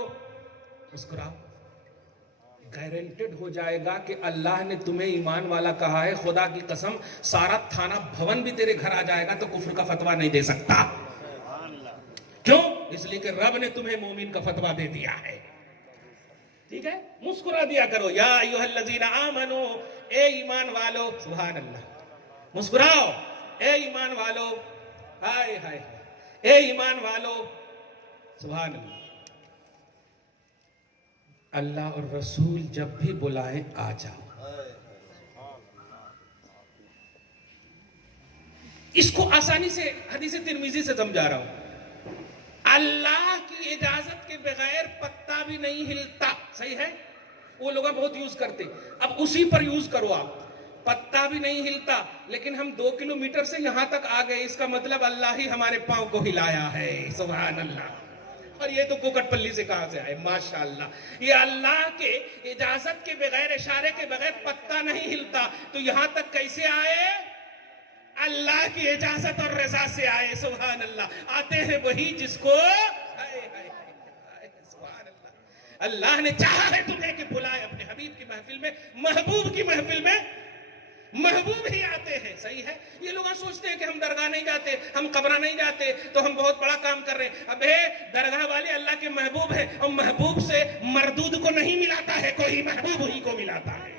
مسکراؤ، گارنٹیڈ ہو جائے گا کہ اللہ نے تمہیں ایمان والا کہا ہے۔ خدا کی قسم سارا تھانہ بھون بھی تیرے گھر آ جائے گا تو کفر کا فتویٰ نہیں دے سکتا۔ کیوں؟ اس لیے کہ رب نے تمہیں مومن کا فتویٰ دے دیا ہے، ٹھیک ہے؟ مسکرا دیا کرو، یا ایھا الذین آمنو، اے ایمان والو، سبحان اللہ، مسکراؤ، اے ایمان والو، ہائے ہائے، اے ایمان والو، سبحان اللہ۔ اللہ اور رسول جب بھی بلائیں آ جاؤ۔ اس کو آسانی سے حدیث ترمذی سے سمجھا رہا ہوں۔ اللہ کی اجازت کے بغیر پتا بھی نہیں ہلتا، صحیح ہے؟ وہ لوگ بہت یوز کرتے، اب اسی پر یوز کرو آپ۔ پتا بھی نہیں ہلتا، لیکن ہم 2 کلومیٹر سے یہاں تک آ گئے، اس کا مطلب اللہ ہی ہمارے پاؤں کو ہلایا ہے، سبحان اللہ۔ اور یہ تو کوکٹ پلی سے کہاں سے آئے، ماشاءاللہ۔ یہ اللہ کے اجازت کے بغیر، اشارے کے بغیر پتا نہیں ہلتا، تو یہاں تک کیسے آئے؟ اللہ کی اجازت اور رضا سے آئے، سبحان اللہ۔ آتے ہیں وہی جس کو سبحان اللہ اللہ نے چاہا ہے تمہیں کہ بلائے اپنے حبیب کی محفل میں، محبوب کی محفل میں محبوب ہی آتے ہیں، صحیح ہے؟ یہ لوگ سوچتے ہیں کہ ہم درگاہ نہیں جاتے، ہم قبرہ نہیں جاتے تو ہم بہت بڑا کام کر رہے ہیں۔ اب درگاہ والے اللہ کے محبوب ہیں، اور محبوب سے مردود کو نہیں ملاتا ہے کوئی، محبوب ہی کو ملاتا ہے۔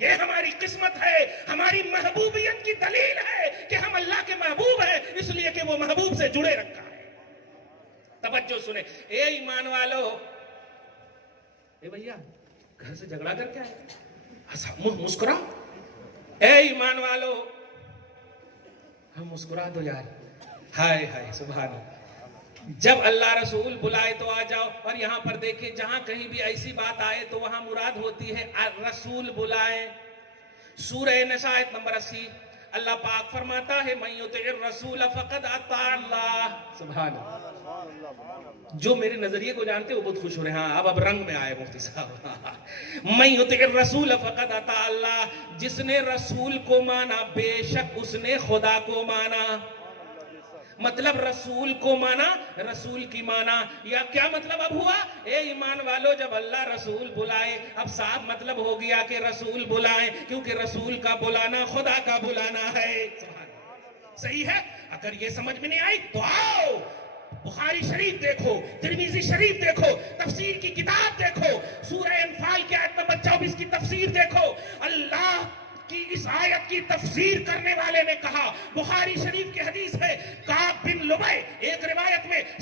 یہ ہماری قسمت ہے، ہماری محبوبیت کی دلیل ہے کہ ہم اللہ کے محبوب ہیں، اس لیے کہ وہ محبوب سے جڑے رکھا ہے۔ توجہ سنیں، اے ایمان والو، اے بھیا گھر سے جھگڑا کر کے آئے، مسکرا، اے ایمان والو، ہم مسکرا دو یار، ہائے ہائے سبحان اللہ۔ جب اللہ رسول بلائے تو آ جاؤ۔ اور یہاں پر دیکھیں، جہاں کہیں بھی ایسی بات آئے تو وہاں مراد ہوتی ہے رسول بلائے۔ سورہ نساء آیت نمبر 80، اللہ پاک فرماتا ہے، من یطع الرسول فقد اطاع اللہ، سبحان اللہ۔ جو میرے نظریے کو جانتے وہ بہت خوش ہو رہے ہیں، ہاں اب رنگ میں آئے مفتی صاحب۔ من یطع الرسول فقد اطاع اللہ، جس نے رسول کو مانا بے شک اس نے خدا کو مانا۔ مطلب رسول کو مانا، رسول کی مانا، یا کیا مطلب اب ہوا؟ اے ایمان والو، جب اللہ رسول بلائے، اب صاف مطلب ہو گیا کہ رسول بلائے، کیونکہ رسول کا بلانا خدا کا بلانا ہے، صحیح ہے؟ اگر یہ سمجھ میں نہیں آئی تو آؤ بخاری شریف دیکھو، ترمذی شریف دیکھو، تفسیر کی کتاب دیکھو، سورہ انفال کی آیت نمبر 24 کی تفسیر دیکھو۔ اللہ کی اس آیت کی تفسیر کرنے والے نے کہا، بخاری شریف کی حدیث ہے، کعب بن لبی ایک روایت میں